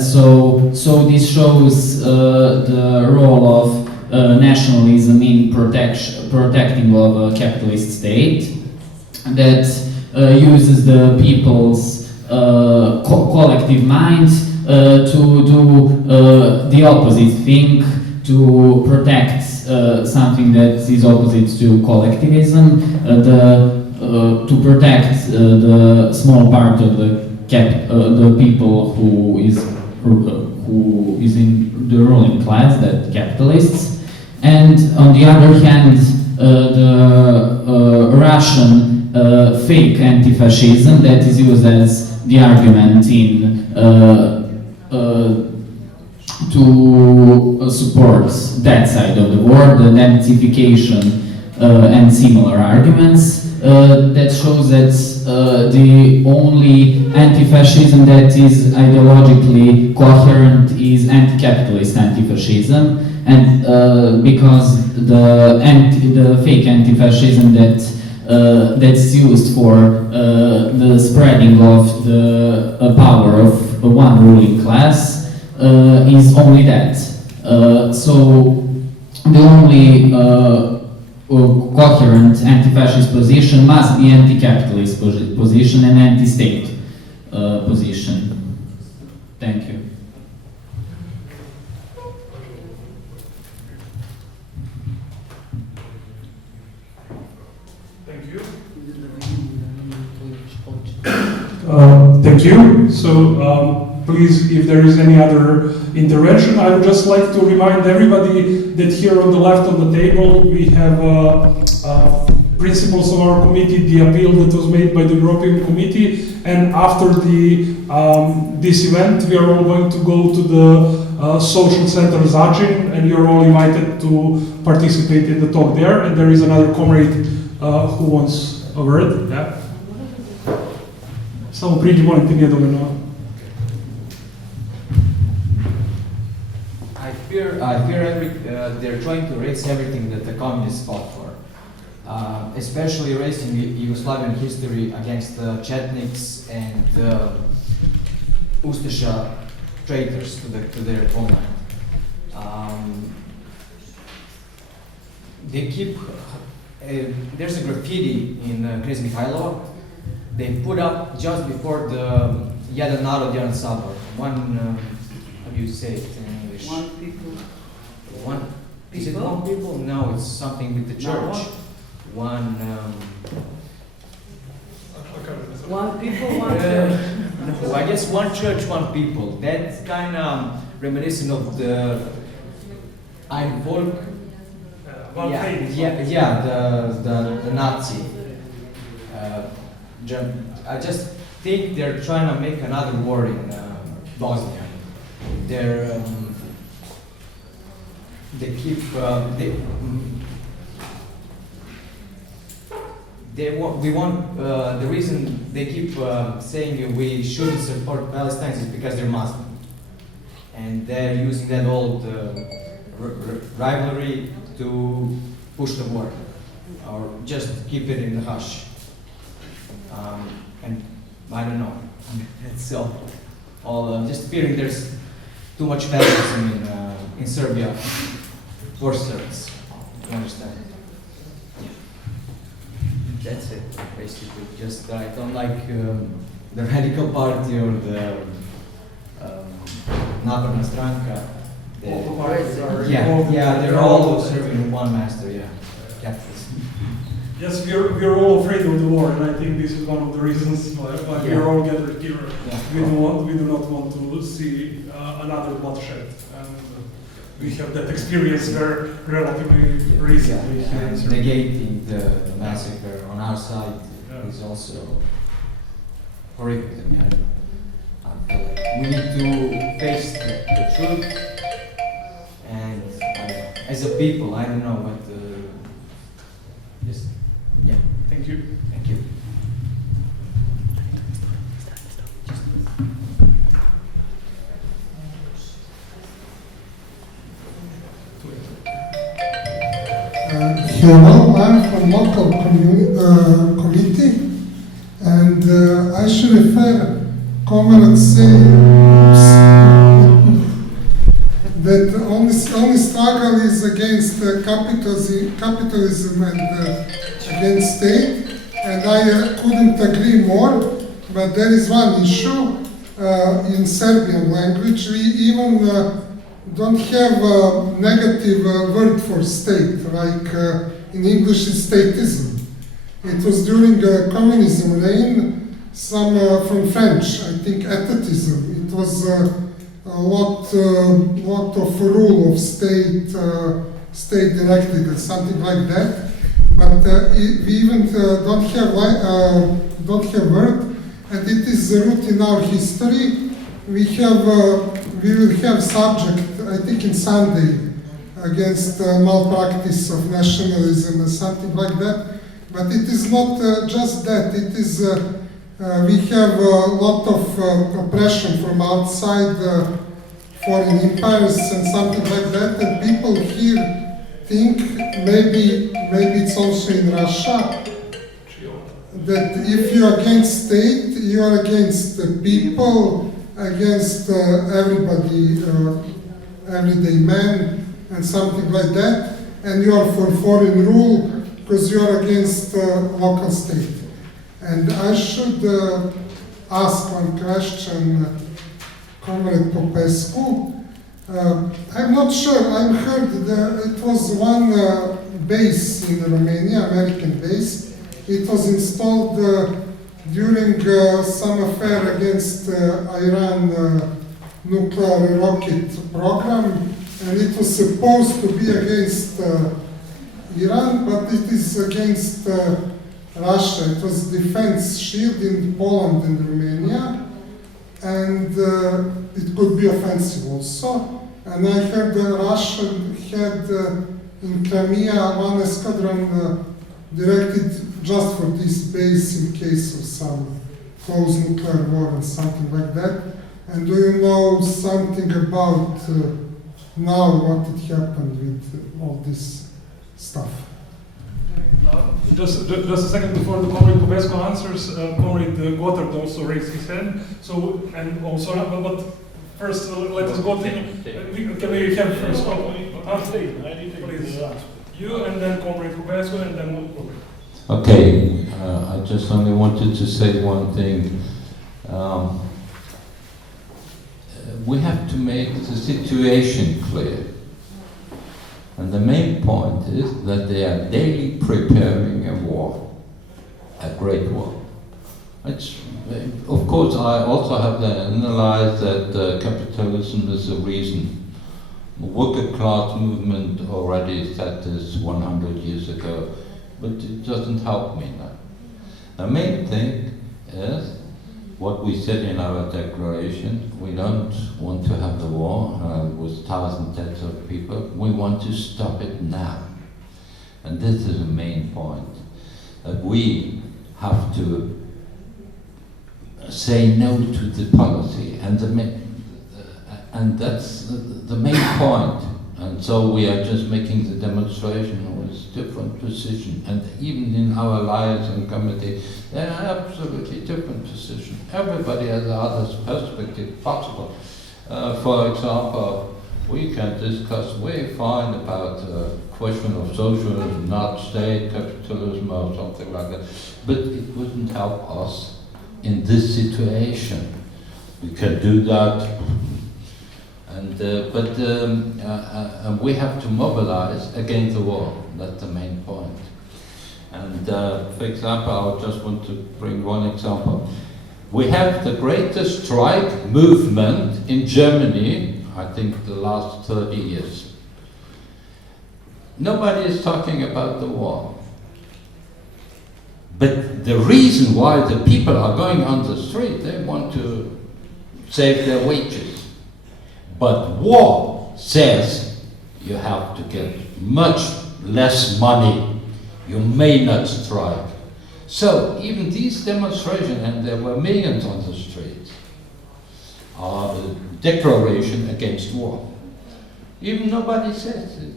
So this shows the role of nationalism in protecting of a capitalist state that uses the people's collective mind to do the opposite thing, to protect something that is opposite to collectivism, to protect the small part of the people who is in the ruling class, that capitalists, and on the other hand, the Russian fake anti-fascism that is used as the argument in to support that side of the war, the Nazification and similar arguments. That shows that the only anti-fascism that is ideologically coherent is anti-capitalist anti-fascism, and because the fake anti-fascism that's used for the spreading of the power of one ruling class is only that. So the only coherent anti-fascist position must be anti-capitalist position and anti-state position. Thank you. Thank you. Thank you. So please, if there is any other intervention, I would just like to remind everybody that here on the left of the table we have principles of our committee, the appeal that was made by the European Committee, and after this event we are all going to go to the social center Zacin, and you're all invited to participate in the talk there, and there is another comrade who wants a word. Yeah. Samo priđi, molim te, nije dovoljno. I fear they're trying to erase everything that the communists fought for, especially erasing Yugoslavian history against the Chetniks and the Ustasha traitors to their homeland. They keep. There's a graffiti in Knez Mikhailova. They put up just before the Jedan narod, Jedan sabor. One, how do you say it in English? One people. One. Is it one people? No, it's something with the church. One. One people, one church. No, I guess one church, one people. That's kind of reminiscent of the Ein Volk. The Nazi. I just think they're trying to make another war in Bosnia. the reason they keep saying we shouldn't support Palestine is because they're Muslim. And they're using that old rivalry to push the war, or just keep it in the hush. And I don't know, it's all just fearing there's too much fascism in Serbia for Serbs, you understand? That's it, basically. Just I don't like the radical party or the Napredna stranka. All the parties are Yeah, they're all serving one master. Yeah, capitalism. Yes, we are all afraid of the war, and I think this is one of the reasons why we are all gathered here. Yeah. We do not want to see another bloodshed, and we have that experience very relatively recently. Yeah, and negating the massacre on our side is also horrific. I mean, I feel like we need to face the truth, and as a people, I don't know, but just, yeah. Thank you. Thank you. Hello, I'm from local committee, and I should refer Comrade say that only struggle is against capitalism and against state, and I couldn't agree more. But there is one issue in Serbian language. We even don't have a negative word for state, like in English is statism. It was during communism reign, some from French, I think etatism. It was a lot of rule of state, state directed or something like that. But we even don't have word, and it is the root in our history. We will have subject, I think in Sunday, against malpractice of nationalism or something like that. But it is not just that. It is we have a lot of oppression from outside foreign empires and something like that. And people here think maybe it's also in Russia that if you are against state, you are against the people, against everybody, everyday man, and something like that, and you are for foreign rule because you are against local state. And I should ask one question, Comrade Popescu. I'm not sure, I heard that it was one base in Romania, American base. It was installed during some affair against Iran nuclear rocket program, and it was supposed to be against Iran, but it is against Russia. It was defense shield in Poland and Romania, and it could be offensive also. And I heard Russia had in Crimea one squadron directed just for this base in case of some close nuclear war and something like that. And do you know something about now what had happened with all this stuff? Just a second before the Comrade Popescu answers, Comrade Gotthard also raised his hand. So, and also, but first let us go to, can we have first please, you and then Comrade Popescu and then Comrade. Okay, I just only wanted to say one thing. We have to make the situation clear. And the main point is that they are daily preparing a war, a great war. Of course, I also have to analyze that capitalism is the reason. The worker class movement already said this 100 years ago, but it doesn't help me now. The main thing is what we said in our declaration. We don't want to have the war with thousands deaths of people. We want to stop it now. And this is the main point. that we have to say no to the policy, and that's the main point. And so we are just making the demonstration with different position, and even in our liaison committee, there are absolutely different positions. Everybody has the other perspective possible. For example, we can discuss way fine about the question of socialism, not state capitalism or something like that, but it wouldn't help us in this situation. We can do that, and but we have to mobilize against the war. That's the main point. And for example, I just want to bring one example. We have the greatest strike movement in Germany, I think the last 30 years. Nobody is talking about the war. But the reason why the people are going on the street, they want to save their wages. But war says you have to get much less money. You may not strike. So even these demonstrations, and there were millions on the streets, are a declaration against war. Even nobody says it.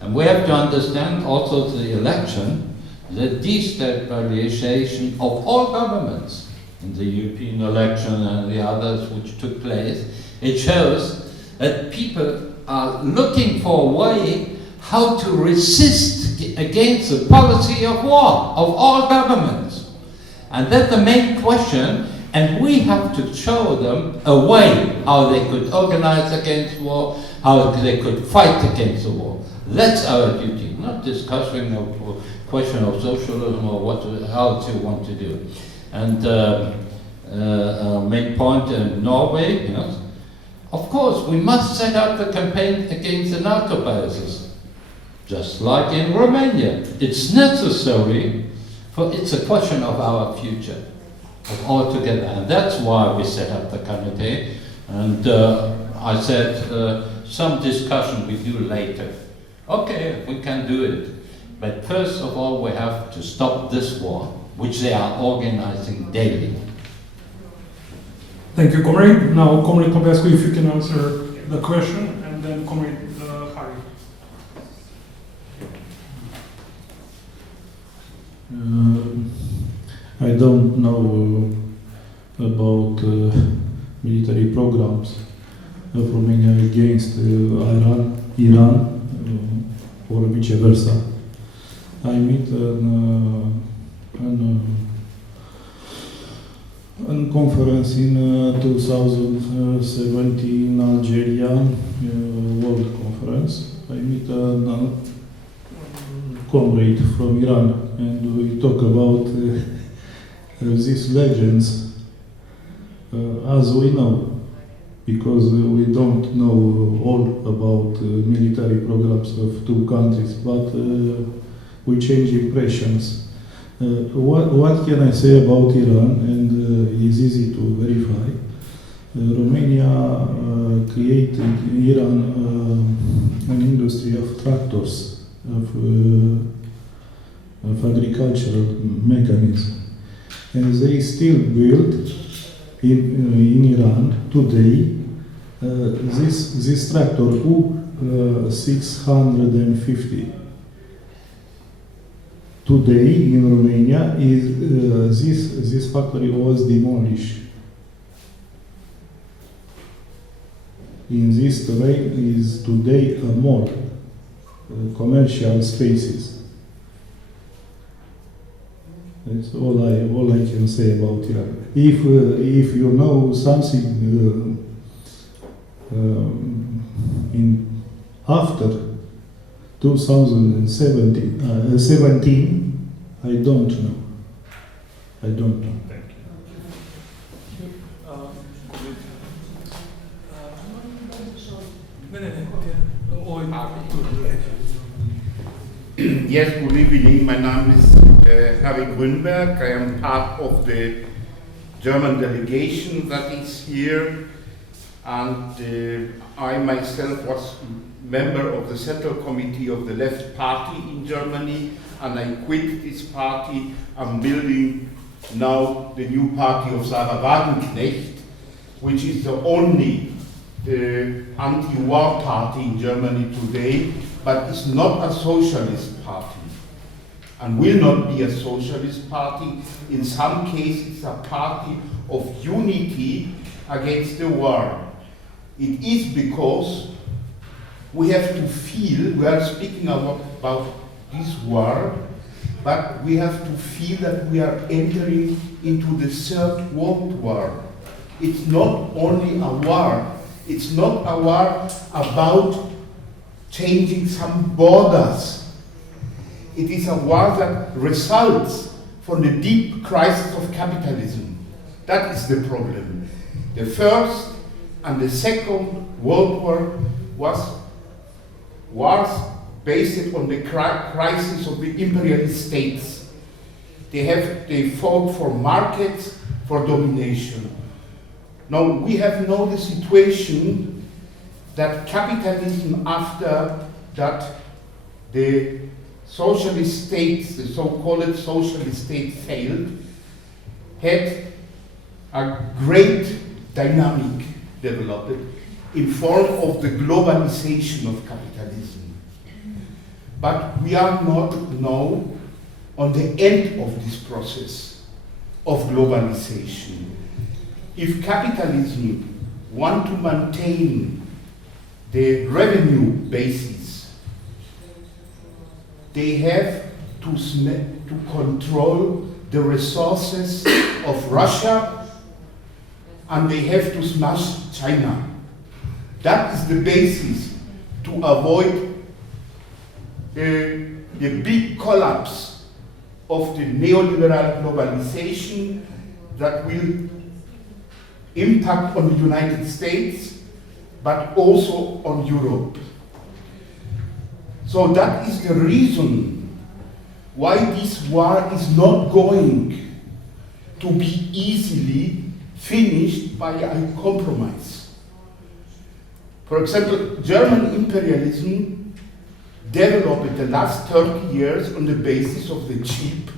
And we have to understand also the election, the destabilization of all governments in the European election and the others which took place. It shows that people are looking for a way how to resist against the policy of war of all governments. And that's the main question, and we have to show them a way how they could organize against war, how they could fight against the war. That's our duty, not discussing a question of socialism or what else you want to do. And main point in Norway, yes, of course, we must set up the campaign against the NATO bases. Just like in Romania. It's necessary, for it's a question of our future, of all together. And that's why we set up the committee. And I said, some discussion we do later. Okay, we can do it. But first of all, we have to stop this war, which they are organizing daily. Thank you, Comrade. Now, Comrade Popescu, if you can answer the question, and then Comrade Harry. I don't know about military programs of Romania against Iran, or vice versa. I meet a conference in 2017 in Algeria, World Conference. I meet a comrade from Iran, and we talk about these legends as we know, because we don't know all about military programs of two countries, but we change impressions. What can I say about Iran? And it's easy to verify. Romania created in Iran an industry of tractors, of agricultural mechanism, and they still build in Iran today this tractor U650. Today in Romania this factory was demolished. In this terrain is today a mall, commercial spaces. That's all I can say about Iran. If you know something in after 2017, I don't know. Thank you. Yes, good evening. My name is Harry Grünberg. I am part of the German delegation that is here, and I myself was member of the Central Committee of the Left Party in Germany and I quit this party. I'm building now the new party of Sarah Wagenknecht, which is the only anti-war party in Germany today, but it's not a socialist party and will not be a socialist party. In some cases, a party of unity against the war. It is because we have to feel, we are speaking about this war, but we have to feel that we are entering into the Third World War. It's not only a war, it's not a war about changing some borders. It is a war that results from the deep crisis of capitalism. That is the problem. The First and the Second World War was based on the crisis of the imperialist states. They fought for markets, for domination. Now we have now the situation that capitalism, after that the socialist states, the so-called socialist state failed, had a great dynamic developed in form of the globalization of capitalism. But we are not now on the end of this process of globalization. If capitalism want to maintain the revenue basis, they have to control the resources of Russia, and they have to smash China. That is the basis to avoid the big collapse of the neoliberal globalization that will impact on the United States, but also on Europe. So that is the reason why this war is not going to be easily finished by a compromise. For example, German imperialism developed the last 30 years on the basis of the cheap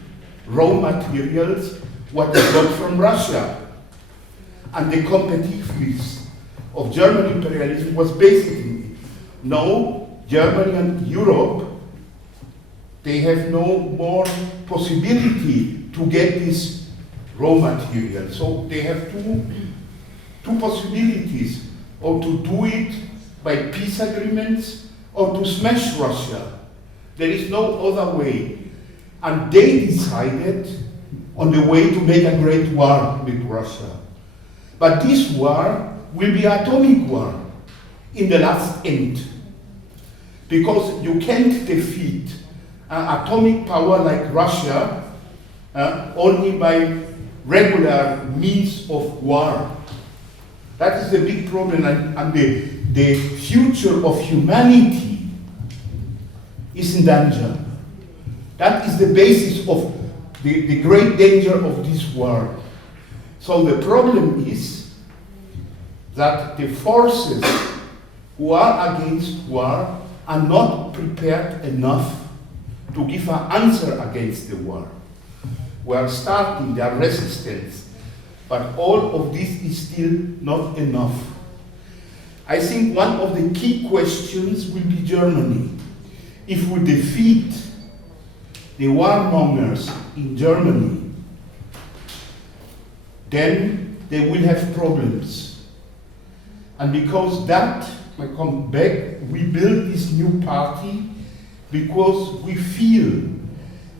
raw materials what they got from Russia. And the competitiveness of German imperialism was based in it. Now, Germany and Europe, they have no more possibility to get this raw material. So they have two possibilities, or to do it by peace agreements or to smash Russia. There is no other way. And they decided on the way to make a great war with Russia. But this war will be an atomic war in the last end. Because you can't defeat an atomic power like Russia only by regular means of war. That is the big problem, and the future of humanity is in danger. That is the basis of the great danger of this war. So the problem is that the forces who are against war are not prepared enough to give an answer against the war. We are starting their resistance, but all of this is still not enough. I think one of the key questions will be Germany. If we defeat the warmongers in Germany, then they will have problems. And because that, I come back, we built this new party because we feel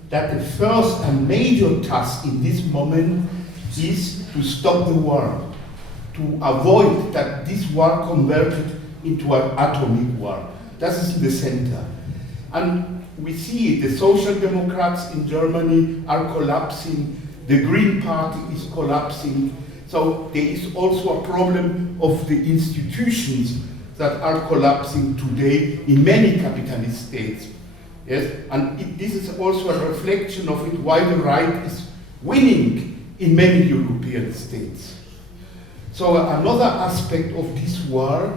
that the first and major task in this moment is to stop the war, to avoid that this war converted into an atomic war. That is in the center. And we see the Social Democrats in Germany are collapsing, the Green Party is collapsing, so there is also a problem of the institutions that are collapsing today in many capitalist states. Yes, and this is also a reflection of it, why the right is winning in many European states. So another aspect of this war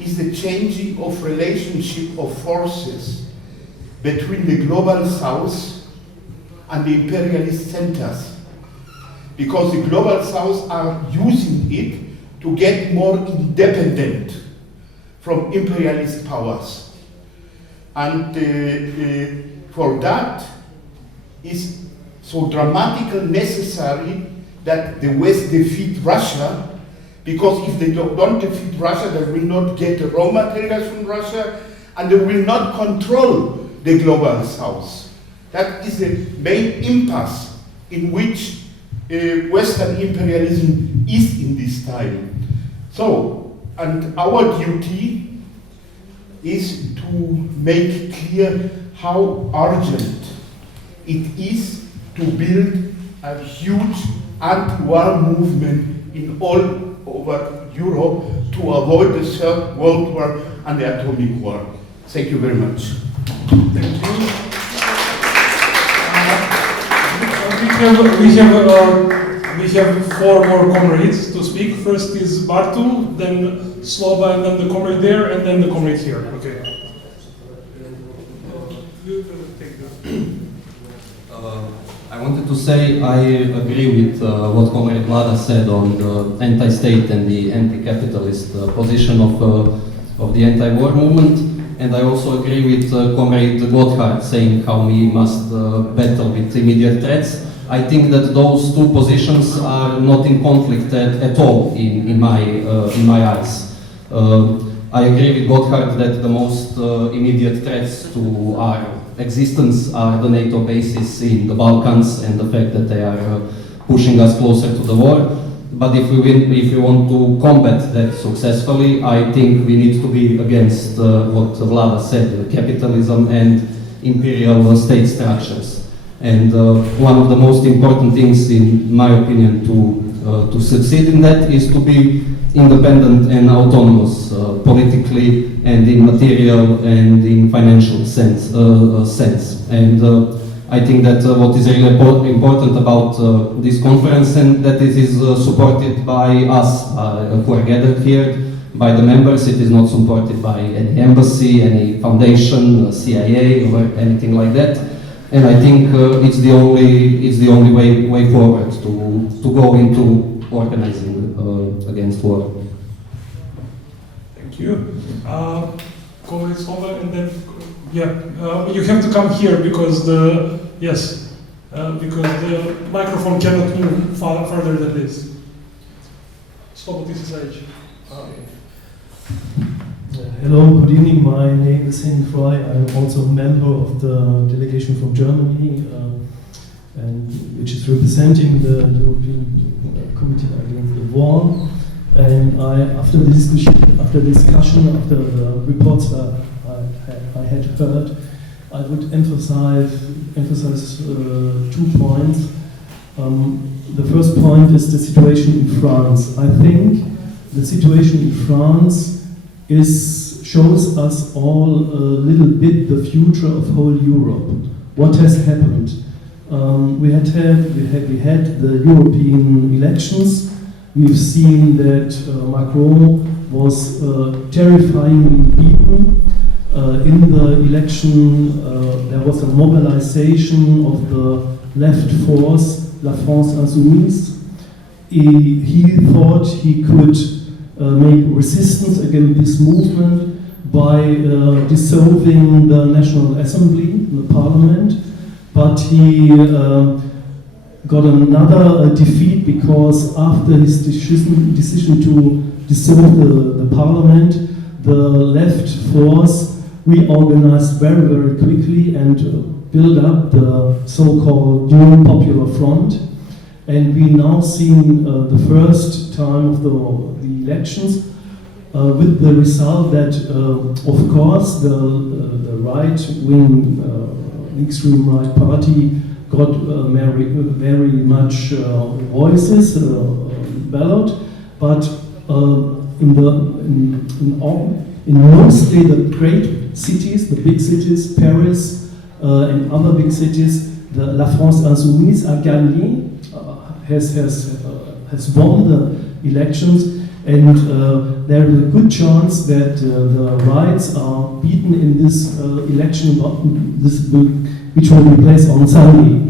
is the changing of relationship of forces. between the global south and the imperialist centers, because the global south are using it to get more independent from imperialist powers. And for that is so dramatically necessary that the West defeat Russia, because if they don't defeat Russia, they will not get the raw materials from Russia, and they will not control the global south. That is the main impasse in which Western imperialism is in this time. So, and our duty is to make clear how urgent it is to build a huge anti-war movement in all over Europe to avoid the Third World War and the atomic war. Thank you very much. Thank you. We have 4 more comrades to speak. First is Bartu, then Sloba, and then the comrade there, and then the comrade here. Okay. I wanted to say I agree with what Comrade Vlada said on the anti-state and the anti-capitalist position of the anti-war movement, and I also agree with Comrade Gotthard saying how we must battle with immediate threats. I think that those two positions are not in conflict at all in my eyes. I agree with Gotthard that the most immediate threats to our existence are the NATO bases in the Balkans and the fact that they are pushing us closer to the war. But if we want to combat that successfully, I think we need to be against what Vlada said, capitalism and imperial state structures. And one of the most important things, in my opinion, to succeed in that is to be independent and autonomous politically and in material and in financial sense. And I think that what is really important about this conference, and that it is supported by us who are gathered here, by the members. It is not supported by any embassy, any foundation, CIA, or anything like that. And I think it's the only way forward to go into organizing against war. Thank you. Comrade Sloba, and then you have to come here because the microphone cannot move further than this. Sloba, this is Age. Hello, good evening. My name is Henning Fry. I'm also a member of the delegation from Germany, and which is representing the European Committee Against the War. And after the discussion, after the reports that I had heard, I would emphasize 2 points. The first point is the situation in France. I think the situation in France shows us all a little bit the future of whole Europe. What has happened? We had the European elections. We've seen that Macron was terrifyingly beaten. In the election, there was a mobilization of the left force, La France Insoumise. He thought he could make resistance against this movement by dissolving the National Assembly, the Parliament, but he got another defeat because after his decision to dissolve the Parliament, the left force reorganized very, very quickly and built up the so-called New Popular Front. And we now seen the first time of the elections with the result that, of course, the right-wing, extreme right party got very much voices ballot, but in mostly the great cities, the big cities, Paris and other big cities, the La France Insoumise a gagné, has won the elections, and there is a good chance that the rights are beaten in this election, which will be placed on Sunday.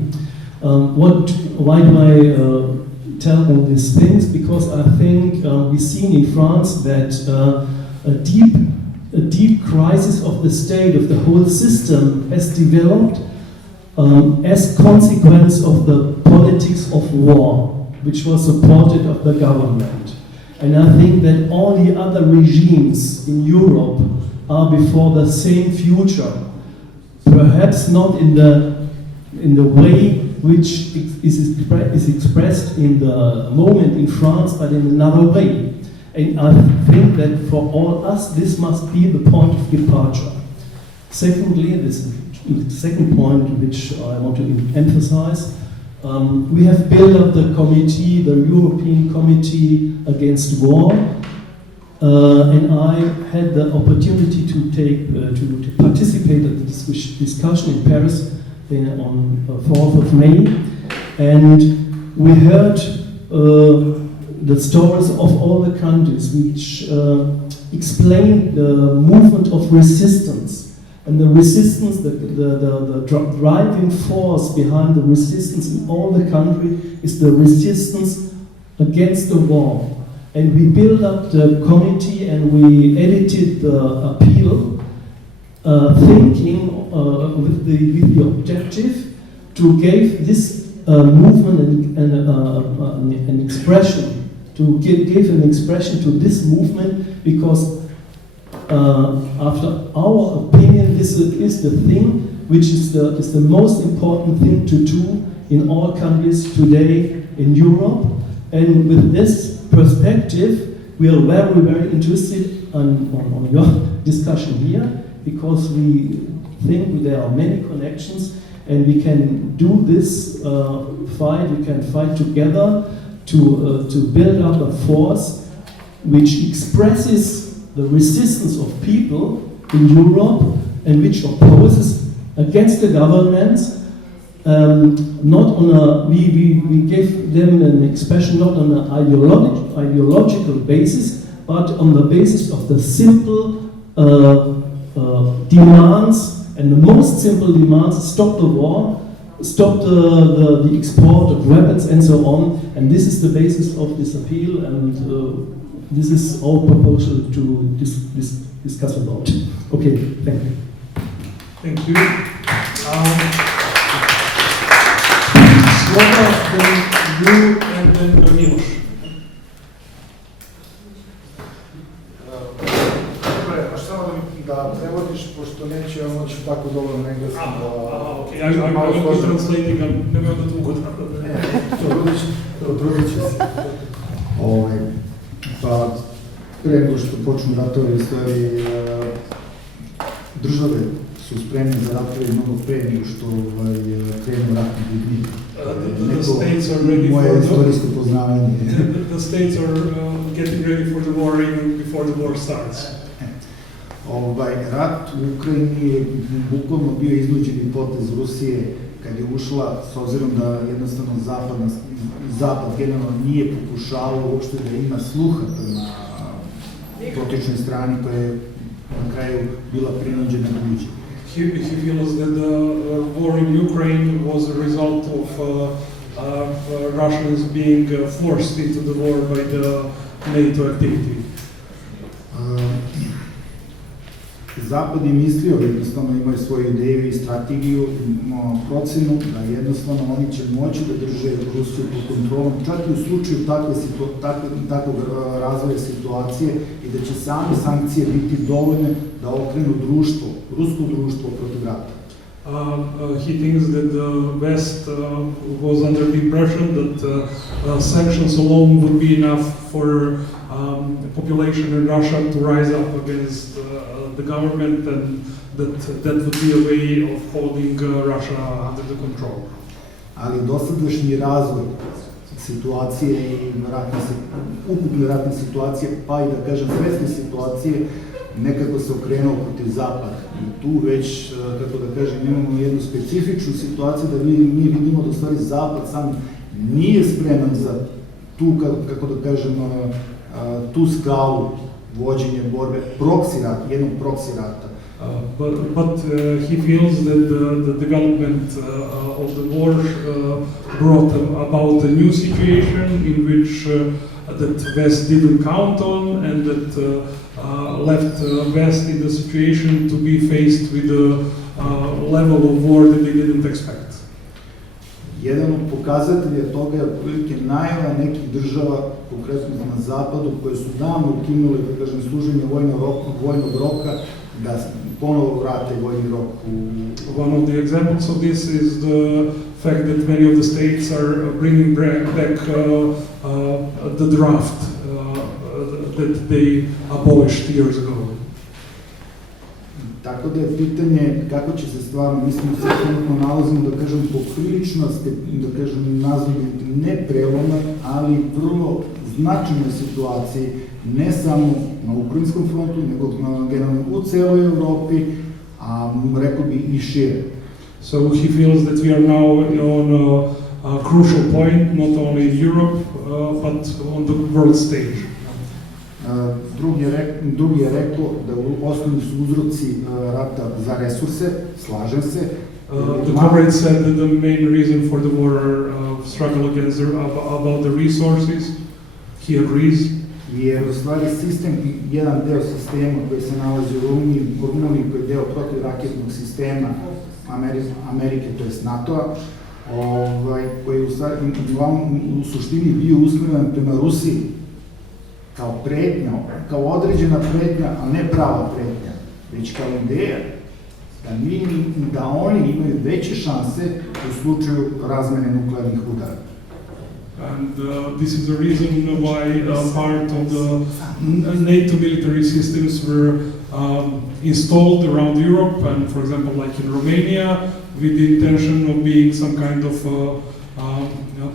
Why do I tell all these things? Because I think we've seen in France that a deep crisis of the state, of the whole system, has developed as consequence of the politics of war, which was supported of the government. And I think that all the other regimes in Europe are before the same future, perhaps not in the way which is expressed in the moment in France, but in another way. And I think that for all us, this must be the point of departure. Secondly, this is the second point which I want to emphasize. We have built up the committee, the European Committee Against War, and I had the opportunity to participate in this discussion in Paris on 4th of May, and we heard the stories of all the countries which explain the movement of resistance. And the resistance, the driving force behind the resistance in all the country is the resistance against the war. And we built up the committee and we edited the appeal, thinking with the objective to give this movement an expression, to give an expression to this movement, because after our opinion, this is the thing which is the most important thing to do in all countries today in Europe. And with this perspective, we are very, very interested on your discussion here, because we think there are many connections and we can do this fight, we can fight together to build up a force which expresses the resistance of people in Europe and which opposes against the governments, not on a, we gave them an expression not on an ideological basis, but on the basis of the simple demands, and the most simple demands: stop the war, stop the export of weapons and so on. And this is the basis of this appeal, and this is our proposal to discuss about. Okay, thank you. Thank you. Slova, then you, and then Miloš. Dobre, a samo da prevodiš, pošto neću ja moći tako dobro na engleskom Okay, I'm translating, nemoj onda dugo tako. Trudit ću se. Pa, pre nego što počnu ratovi, u stvari, države su spremne za ratove mnogo pre nego što krenu ratni budni. Moje istorijsko poznavanje. The states are getting ready for the war even before the war starts. Rat u Ukrajini je bukvalno bio iznuđeni potez Rusije kad je ušla, s obzirom da jednostavno Zapad generalno nije pokušavao uopšte da ima sluha prema protičnoj strani koja je na kraju bila prinuđena da uđe. He feels that the war in Ukraine was a result of Russians being forced into the war by the NATO activity. Zapad je mislio, jednostavno imaju svoju ideju i strategiju, procenu da jednostavno oni će moći da drže Rusiju pod kontrolom, čak i u slučaju takvog razvoja situacije, i da će same sankcije biti dovoljne da okrenu društvo, rusko društvo protiv rata. He thinks that the West was under the impression that sanctions alone would be enough for the population in Russia to rise up against the government, and that would be a way of holding Russia under the control. Ali dosadašnji razvoj situacije i ukupne ratne situacije, pa i da kažem svetske situacije, nekako se okrenuo protiv Zapada. I tu već, kako da kažem, imamo jednu specifičnu situaciju da mi vidimo da u stvari Zapad sam nije spreman za tu, kako da kažem, tu skalu vođenja borbe, jednog proksi rata. But he feels that the development of the war brought about a new situation in which that West didn't count on, and that left West in the situation to be faced with a level of war that they didn't expect. Jedan od pokazatelja toga je otprilike najava nekih država, konkretno na zapadu, koje su davno ukinule, da kažem, služenje vojnog roka, da ponovo vrate vojni rok u... One of the examples of this is the fact that many of the states are bringing back the draft that they abolished years ago. Tako da je pitanje kako će se stvarno, mislim da se trenutno nalazimo, da kažem, poprilično, da kažem, nazvali ne prelome, ali vrlo značajne situacije, ne samo na ukrajinskom frontu, nego generalno u celoj Evropi, a rekao bi i šire. So he feels that we are now on a crucial point, not only in Europe, but on the world stage. Drugi je rekao da osnovni su uzroci rata za resurse, slažem se. The comrade said that the main reason for the war struggle against about the resources. He agrees. Jer u stvari sistem, jedan deo sistema koji se nalazi u Rumuniji, koji je deo protivraketnog sistema Amerike, to jest NATO-a, koji je u suštini bio usmjeren prema Rusiji kao pretnja, kao određena pretnja, a ne prava pretnja, već kao ideja da oni imaju veće šanse u slučaju razmene nuklearnih udara. And this is the reason why part of the NATO military systems were installed around Europe, and for example, like in Romania, with the intention of being some kind of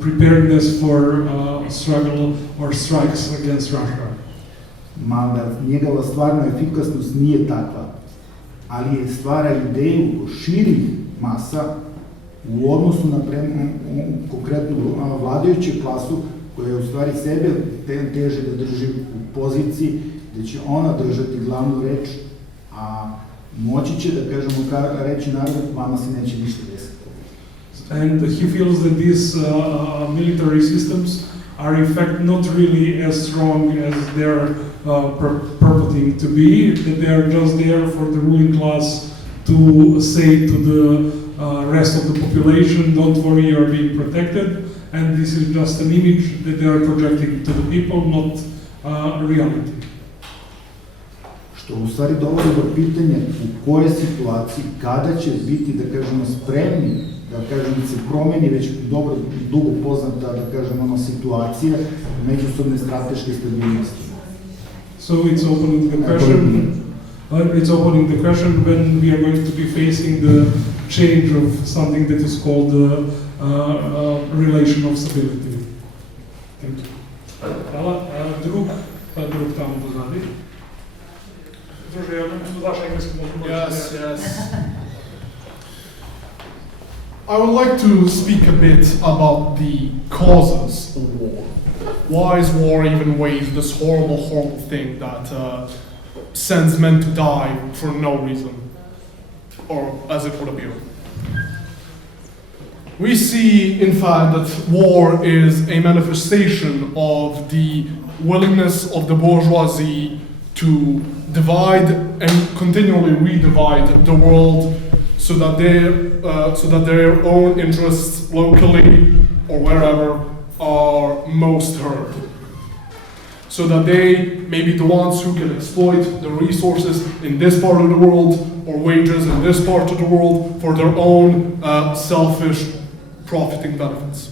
preparedness for struggle or strikes against Russia. Mada njegova stvarna efikasnost nije takva, ali je stvara ideju širih masa u odnosu na konkretnu vladajuću klasu, koja je u stvari sebe teže da drži u poziciji, gde će ona držati glavnu reč, a moći će da kažemo reći narodu, vama se neće ništa desiti. And he feels that these military systems are in fact not really as strong as they're purporting to be, that they are just there for the ruling class to say to the rest of the population, don't worry, you are being protected, and this is just an image that they are projecting to the people, not reality. Što u stvari dovodi do pitanja u kojoj situaciji, kada će biti, da kažemo, spremni, da kažem, da se promeni već dugo poznata, da kažem, situacija međusobne strateške stabilnosti. So it's opening the question, when we are going to be facing the change of something that is called the relation of stability. Thank you. Hvala. Drug tamo pozadi. Yes, yes. I would like to speak a bit about the causes of war. Why is war even waged, this horrible, horrible thing that sends men to die for no reason, or as it would appear? We see, in fact, that war is a manifestation of the willingness of the bourgeoisie to divide and continually redivide the world so that their own interests locally or wherever are most heard. So that they may be the ones who can exploit the resources in this part of the world or wages in this part of the world for their own selfish profiting benefits.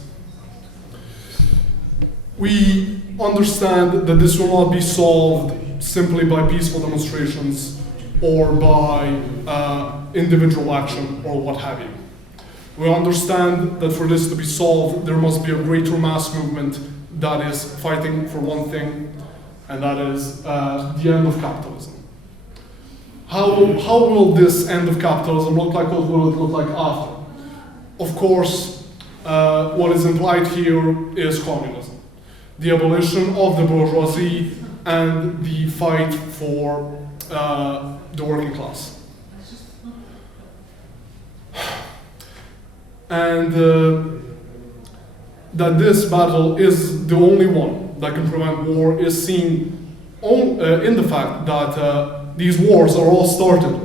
We understand that this will not be solved simply by peaceful demonstrations or by individual action or what have you. We understand that for this to be solved, there must be a greater mass movement that is fighting for one thing, and that is the end of capitalism. How will this end of capitalism look like? What will it look like after? Of course, what is implied here is communism. the abolition of the bourgeoisie and the fight for the working class. And that this battle is the only one that can prevent war is seen in the fact that these wars are all started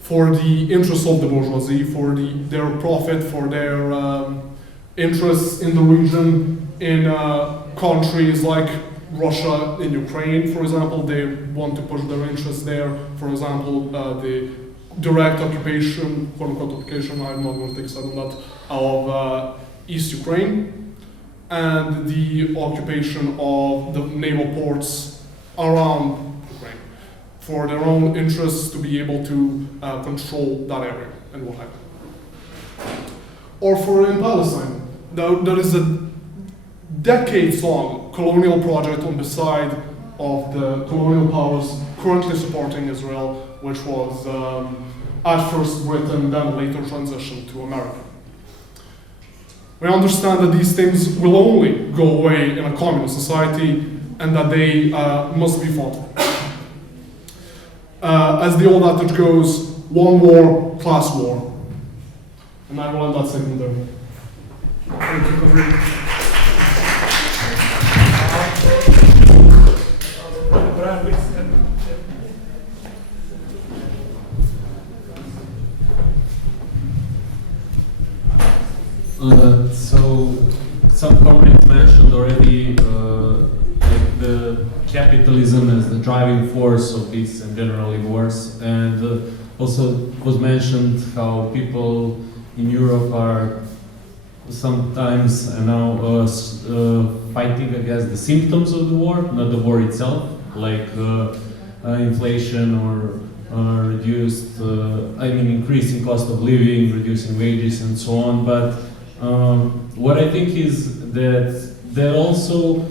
for the interests of the bourgeoisie, for their profit, for their interests in the region, in countries like Russia, in Ukraine, for example. They want to push their interests there. For example, the direct occupation, quote-unquote occupation, I'm not going to take a side on that, of East Ukraine, and the occupation of the naval ports around Ukraine, for their own interests to be able to control that area and what happened. Or for in Palestine, there is a decades-long colonial project on the side of the colonial powers currently supporting Israel, which was at first Britain, then later transitioned to America. We understand that these things will only go away in a communist society and that they must be fought. As the old adage goes, one war, class war. And I will end that segment there. Thank you for reading. So some comments mentioned already like the capitalism as the driving force of these and generally wars, and also was mentioned how people in Europe are sometimes now fighting against the symptoms of the war, not the war itself, like inflation or reduced, increasing cost of living, reducing wages and so on. But what I think is that also,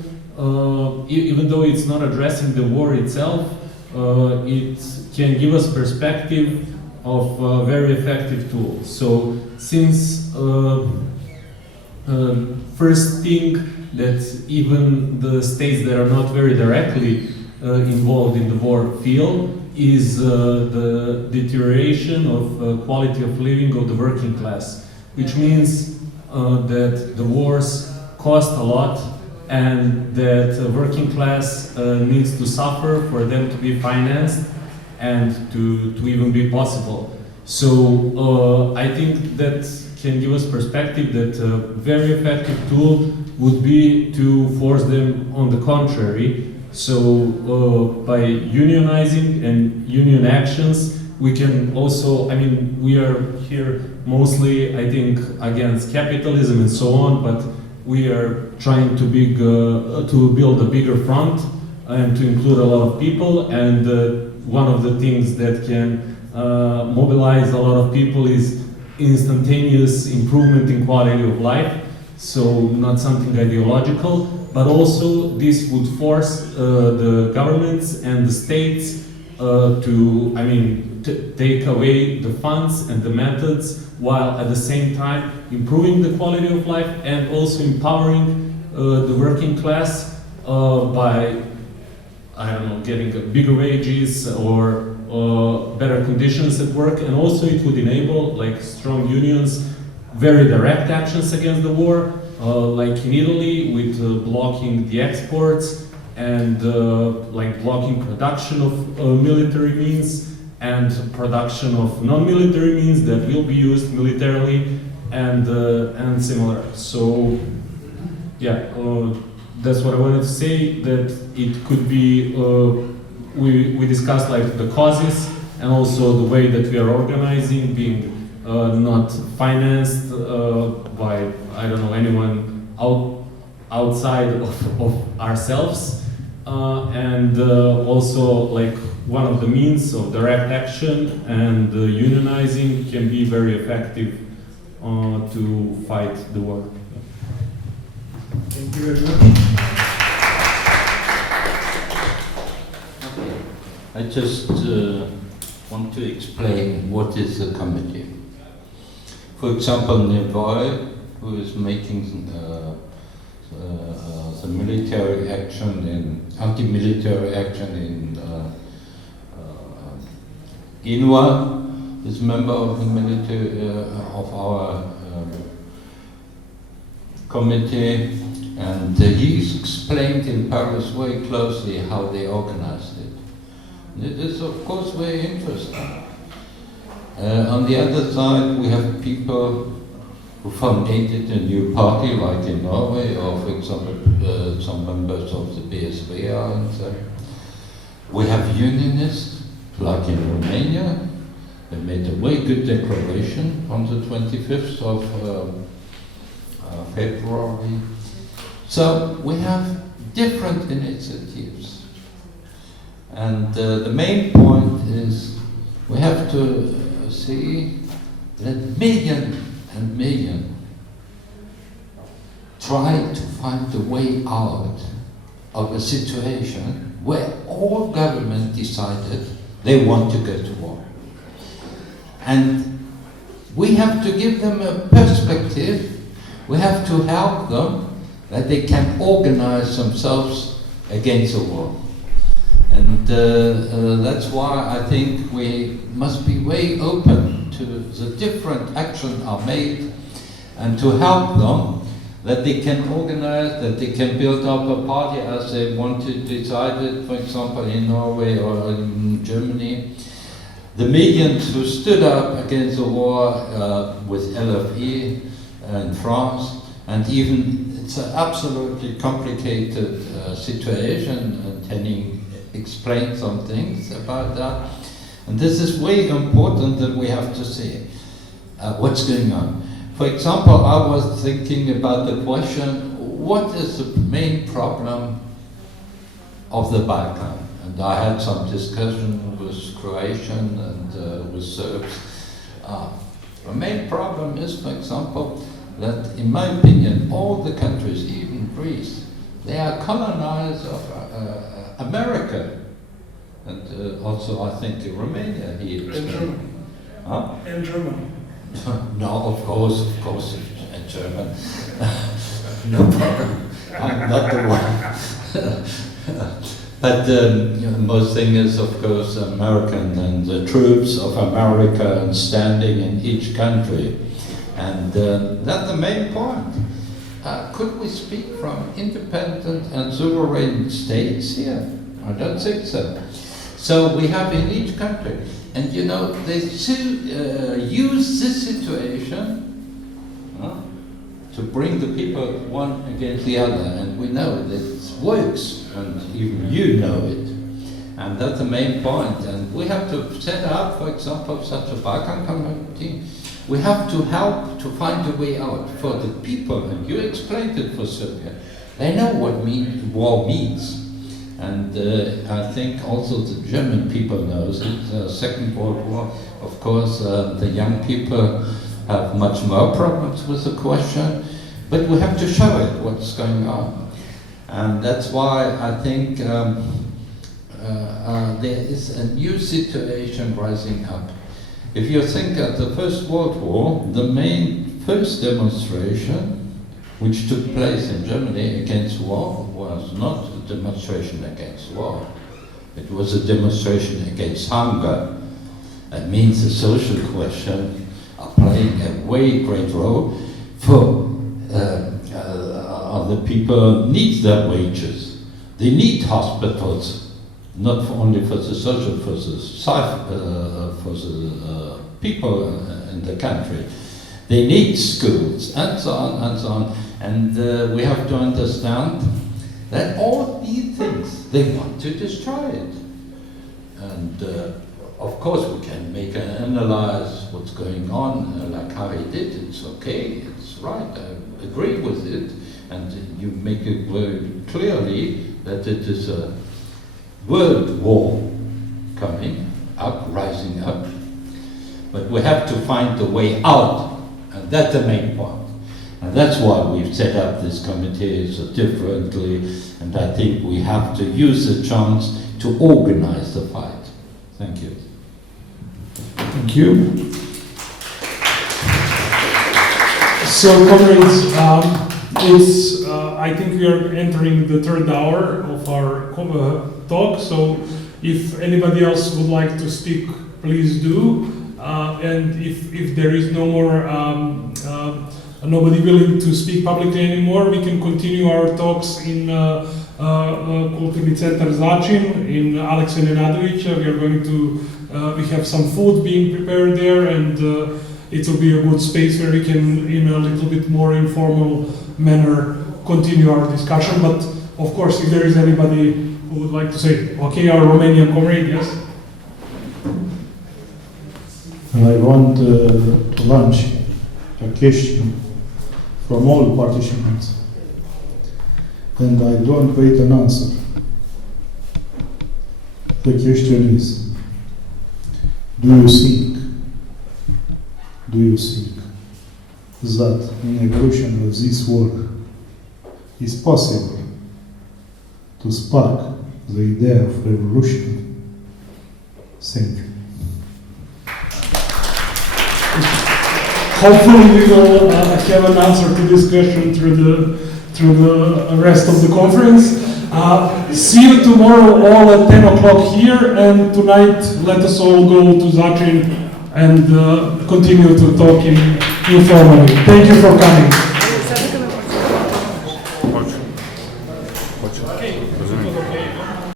even though it's not addressing the war itself, it can give us perspective of a very effective tool. So since first thing that even the states that are not very directly involved in the war feel is the deterioration of quality of living of the working class, which means that the wars cost a lot and that the working class needs to suffer for them to be financed and to even be possible. So I think that can give us perspective that a very effective tool would be to force them on the contrary. So by unionizing and union actions, we can also, we are here mostly, I think, against capitalism and so on, but we are trying to build a bigger front and to include a lot of people. And one of the things that can mobilize a lot of people is instantaneous improvement in quality of life. So not something ideological, but also this would force the governments and the states to take away the funds and the methods, while at the same time improving the quality of life and also empowering the working class by, getting bigger wages or better conditions at work. And also it would enable strong unions, very direct actions against the war, like in Italy with blocking the exports and blocking production of military means and production of non-military means that will be used militarily and similar. So yeah, that's what I wanted to say, that it could be, we discussed the causes and also the way that we are organizing, being not financed by, anyone outside of ourselves, and also one of the means of direct action and unionizing can be very effective to fight the war. Thank you very much. I just want to explain what is a committee. For example, Nevoy, who is making the military action anti-military action in Inwa, is member of the military of our committee, and he explained in Paris very closely how they organized it. It is of course very interesting. On the other side, we have people who founded a new party, like in Norway, or for example, some members of the PSV are in there. We have unionists, like in Romania. They made a very good declaration on the 25th of February. So we have different initiatives. And the main point is we have to see that million and million try to find a way out of a situation where all government decided they want to go to war. And we have to give them a perspective, we have to help them that they can organize themselves against the war. And that's why I think we must be very open to the different actions are made and to help them that they can organize, that they can build up a party as they wanted, decided, for example, in Norway or in Germany. The millions who stood up against the war with LFE in France, and even it's an absolutely complicated situation, and Henning explained some things about that. And this is very important that we have to see what's going on. For example, I was thinking about the question, what is the main problem of the Balkan? And I had some discussion with Croatian and with Serbs. The main problem is, for example, that in my opinion, all the countries, even Greece, they are colonized of America. And also I think in Romania he And German. Huh? And German. No, of course, and German. No problem. I'm not the one. But most thing is, of course, American and the troops of America and standing in each country. And that's the main point. Could we speak from independent and sovereign states here? I don't think so. So we have in each country. And you know, they still use this situation to bring the people one against the other. And we know that it works, and even you know it. And that's the main point. And we have to set up, for example, such a Balkan community. We have to help to find a way out for the people. And you explained it for Serbia. They know what war means. And I think also the German people knows it. Second World War, of course, the young people have much more problems with the question, but we have to show it what's going on. And that's why I think there is a new situation rising up. If you think at the First World War, the first demonstration which took place in Germany against war was not a demonstration against war. It was a demonstration against hunger. That means the social question are playing a very great role for other people need their wages. They need hospitals, not only for the social, for the people in the country. They need schools, and so on, and so on. And we have to understand that all these things, they want to destroy it. And of course we can make an analyze what's going on, like Harry did. It's okay, it's right, I agree with it. And you make it very clearly that it is a world war coming up, rising up. But we have to find the way out, and that's the main point. And that's why we've set up this committee so differently, and I think we have to use the chance to organize the fight. Thank you. Thank you. So, comrades, I think we are entering the third hour of our talk, so if anybody else would like to speak, please do. And if there is no more, nobody willing to speak publicly anymore, we can continue our talks in Kulturni Centar Začin in Aleksa Nenadovića. We are going to, we have some food being prepared there, and it will be a good space where we can, in a little bit more informal manner, continue our discussion. But of course, if there is anybody who would like to say, okay, our Romanian comrade, yes? I want to launch a question from all participants, and I don't wait an answer. The question is, do you think that in evolution of this work is possible to spark the idea of revolution? Thank you. Hopefully we will have an answer to this question through the rest of the conference. See you tomorrow all at 10 o'clock here, and tonight let us all go to Začin and continue to talk informally. Thank you for coming.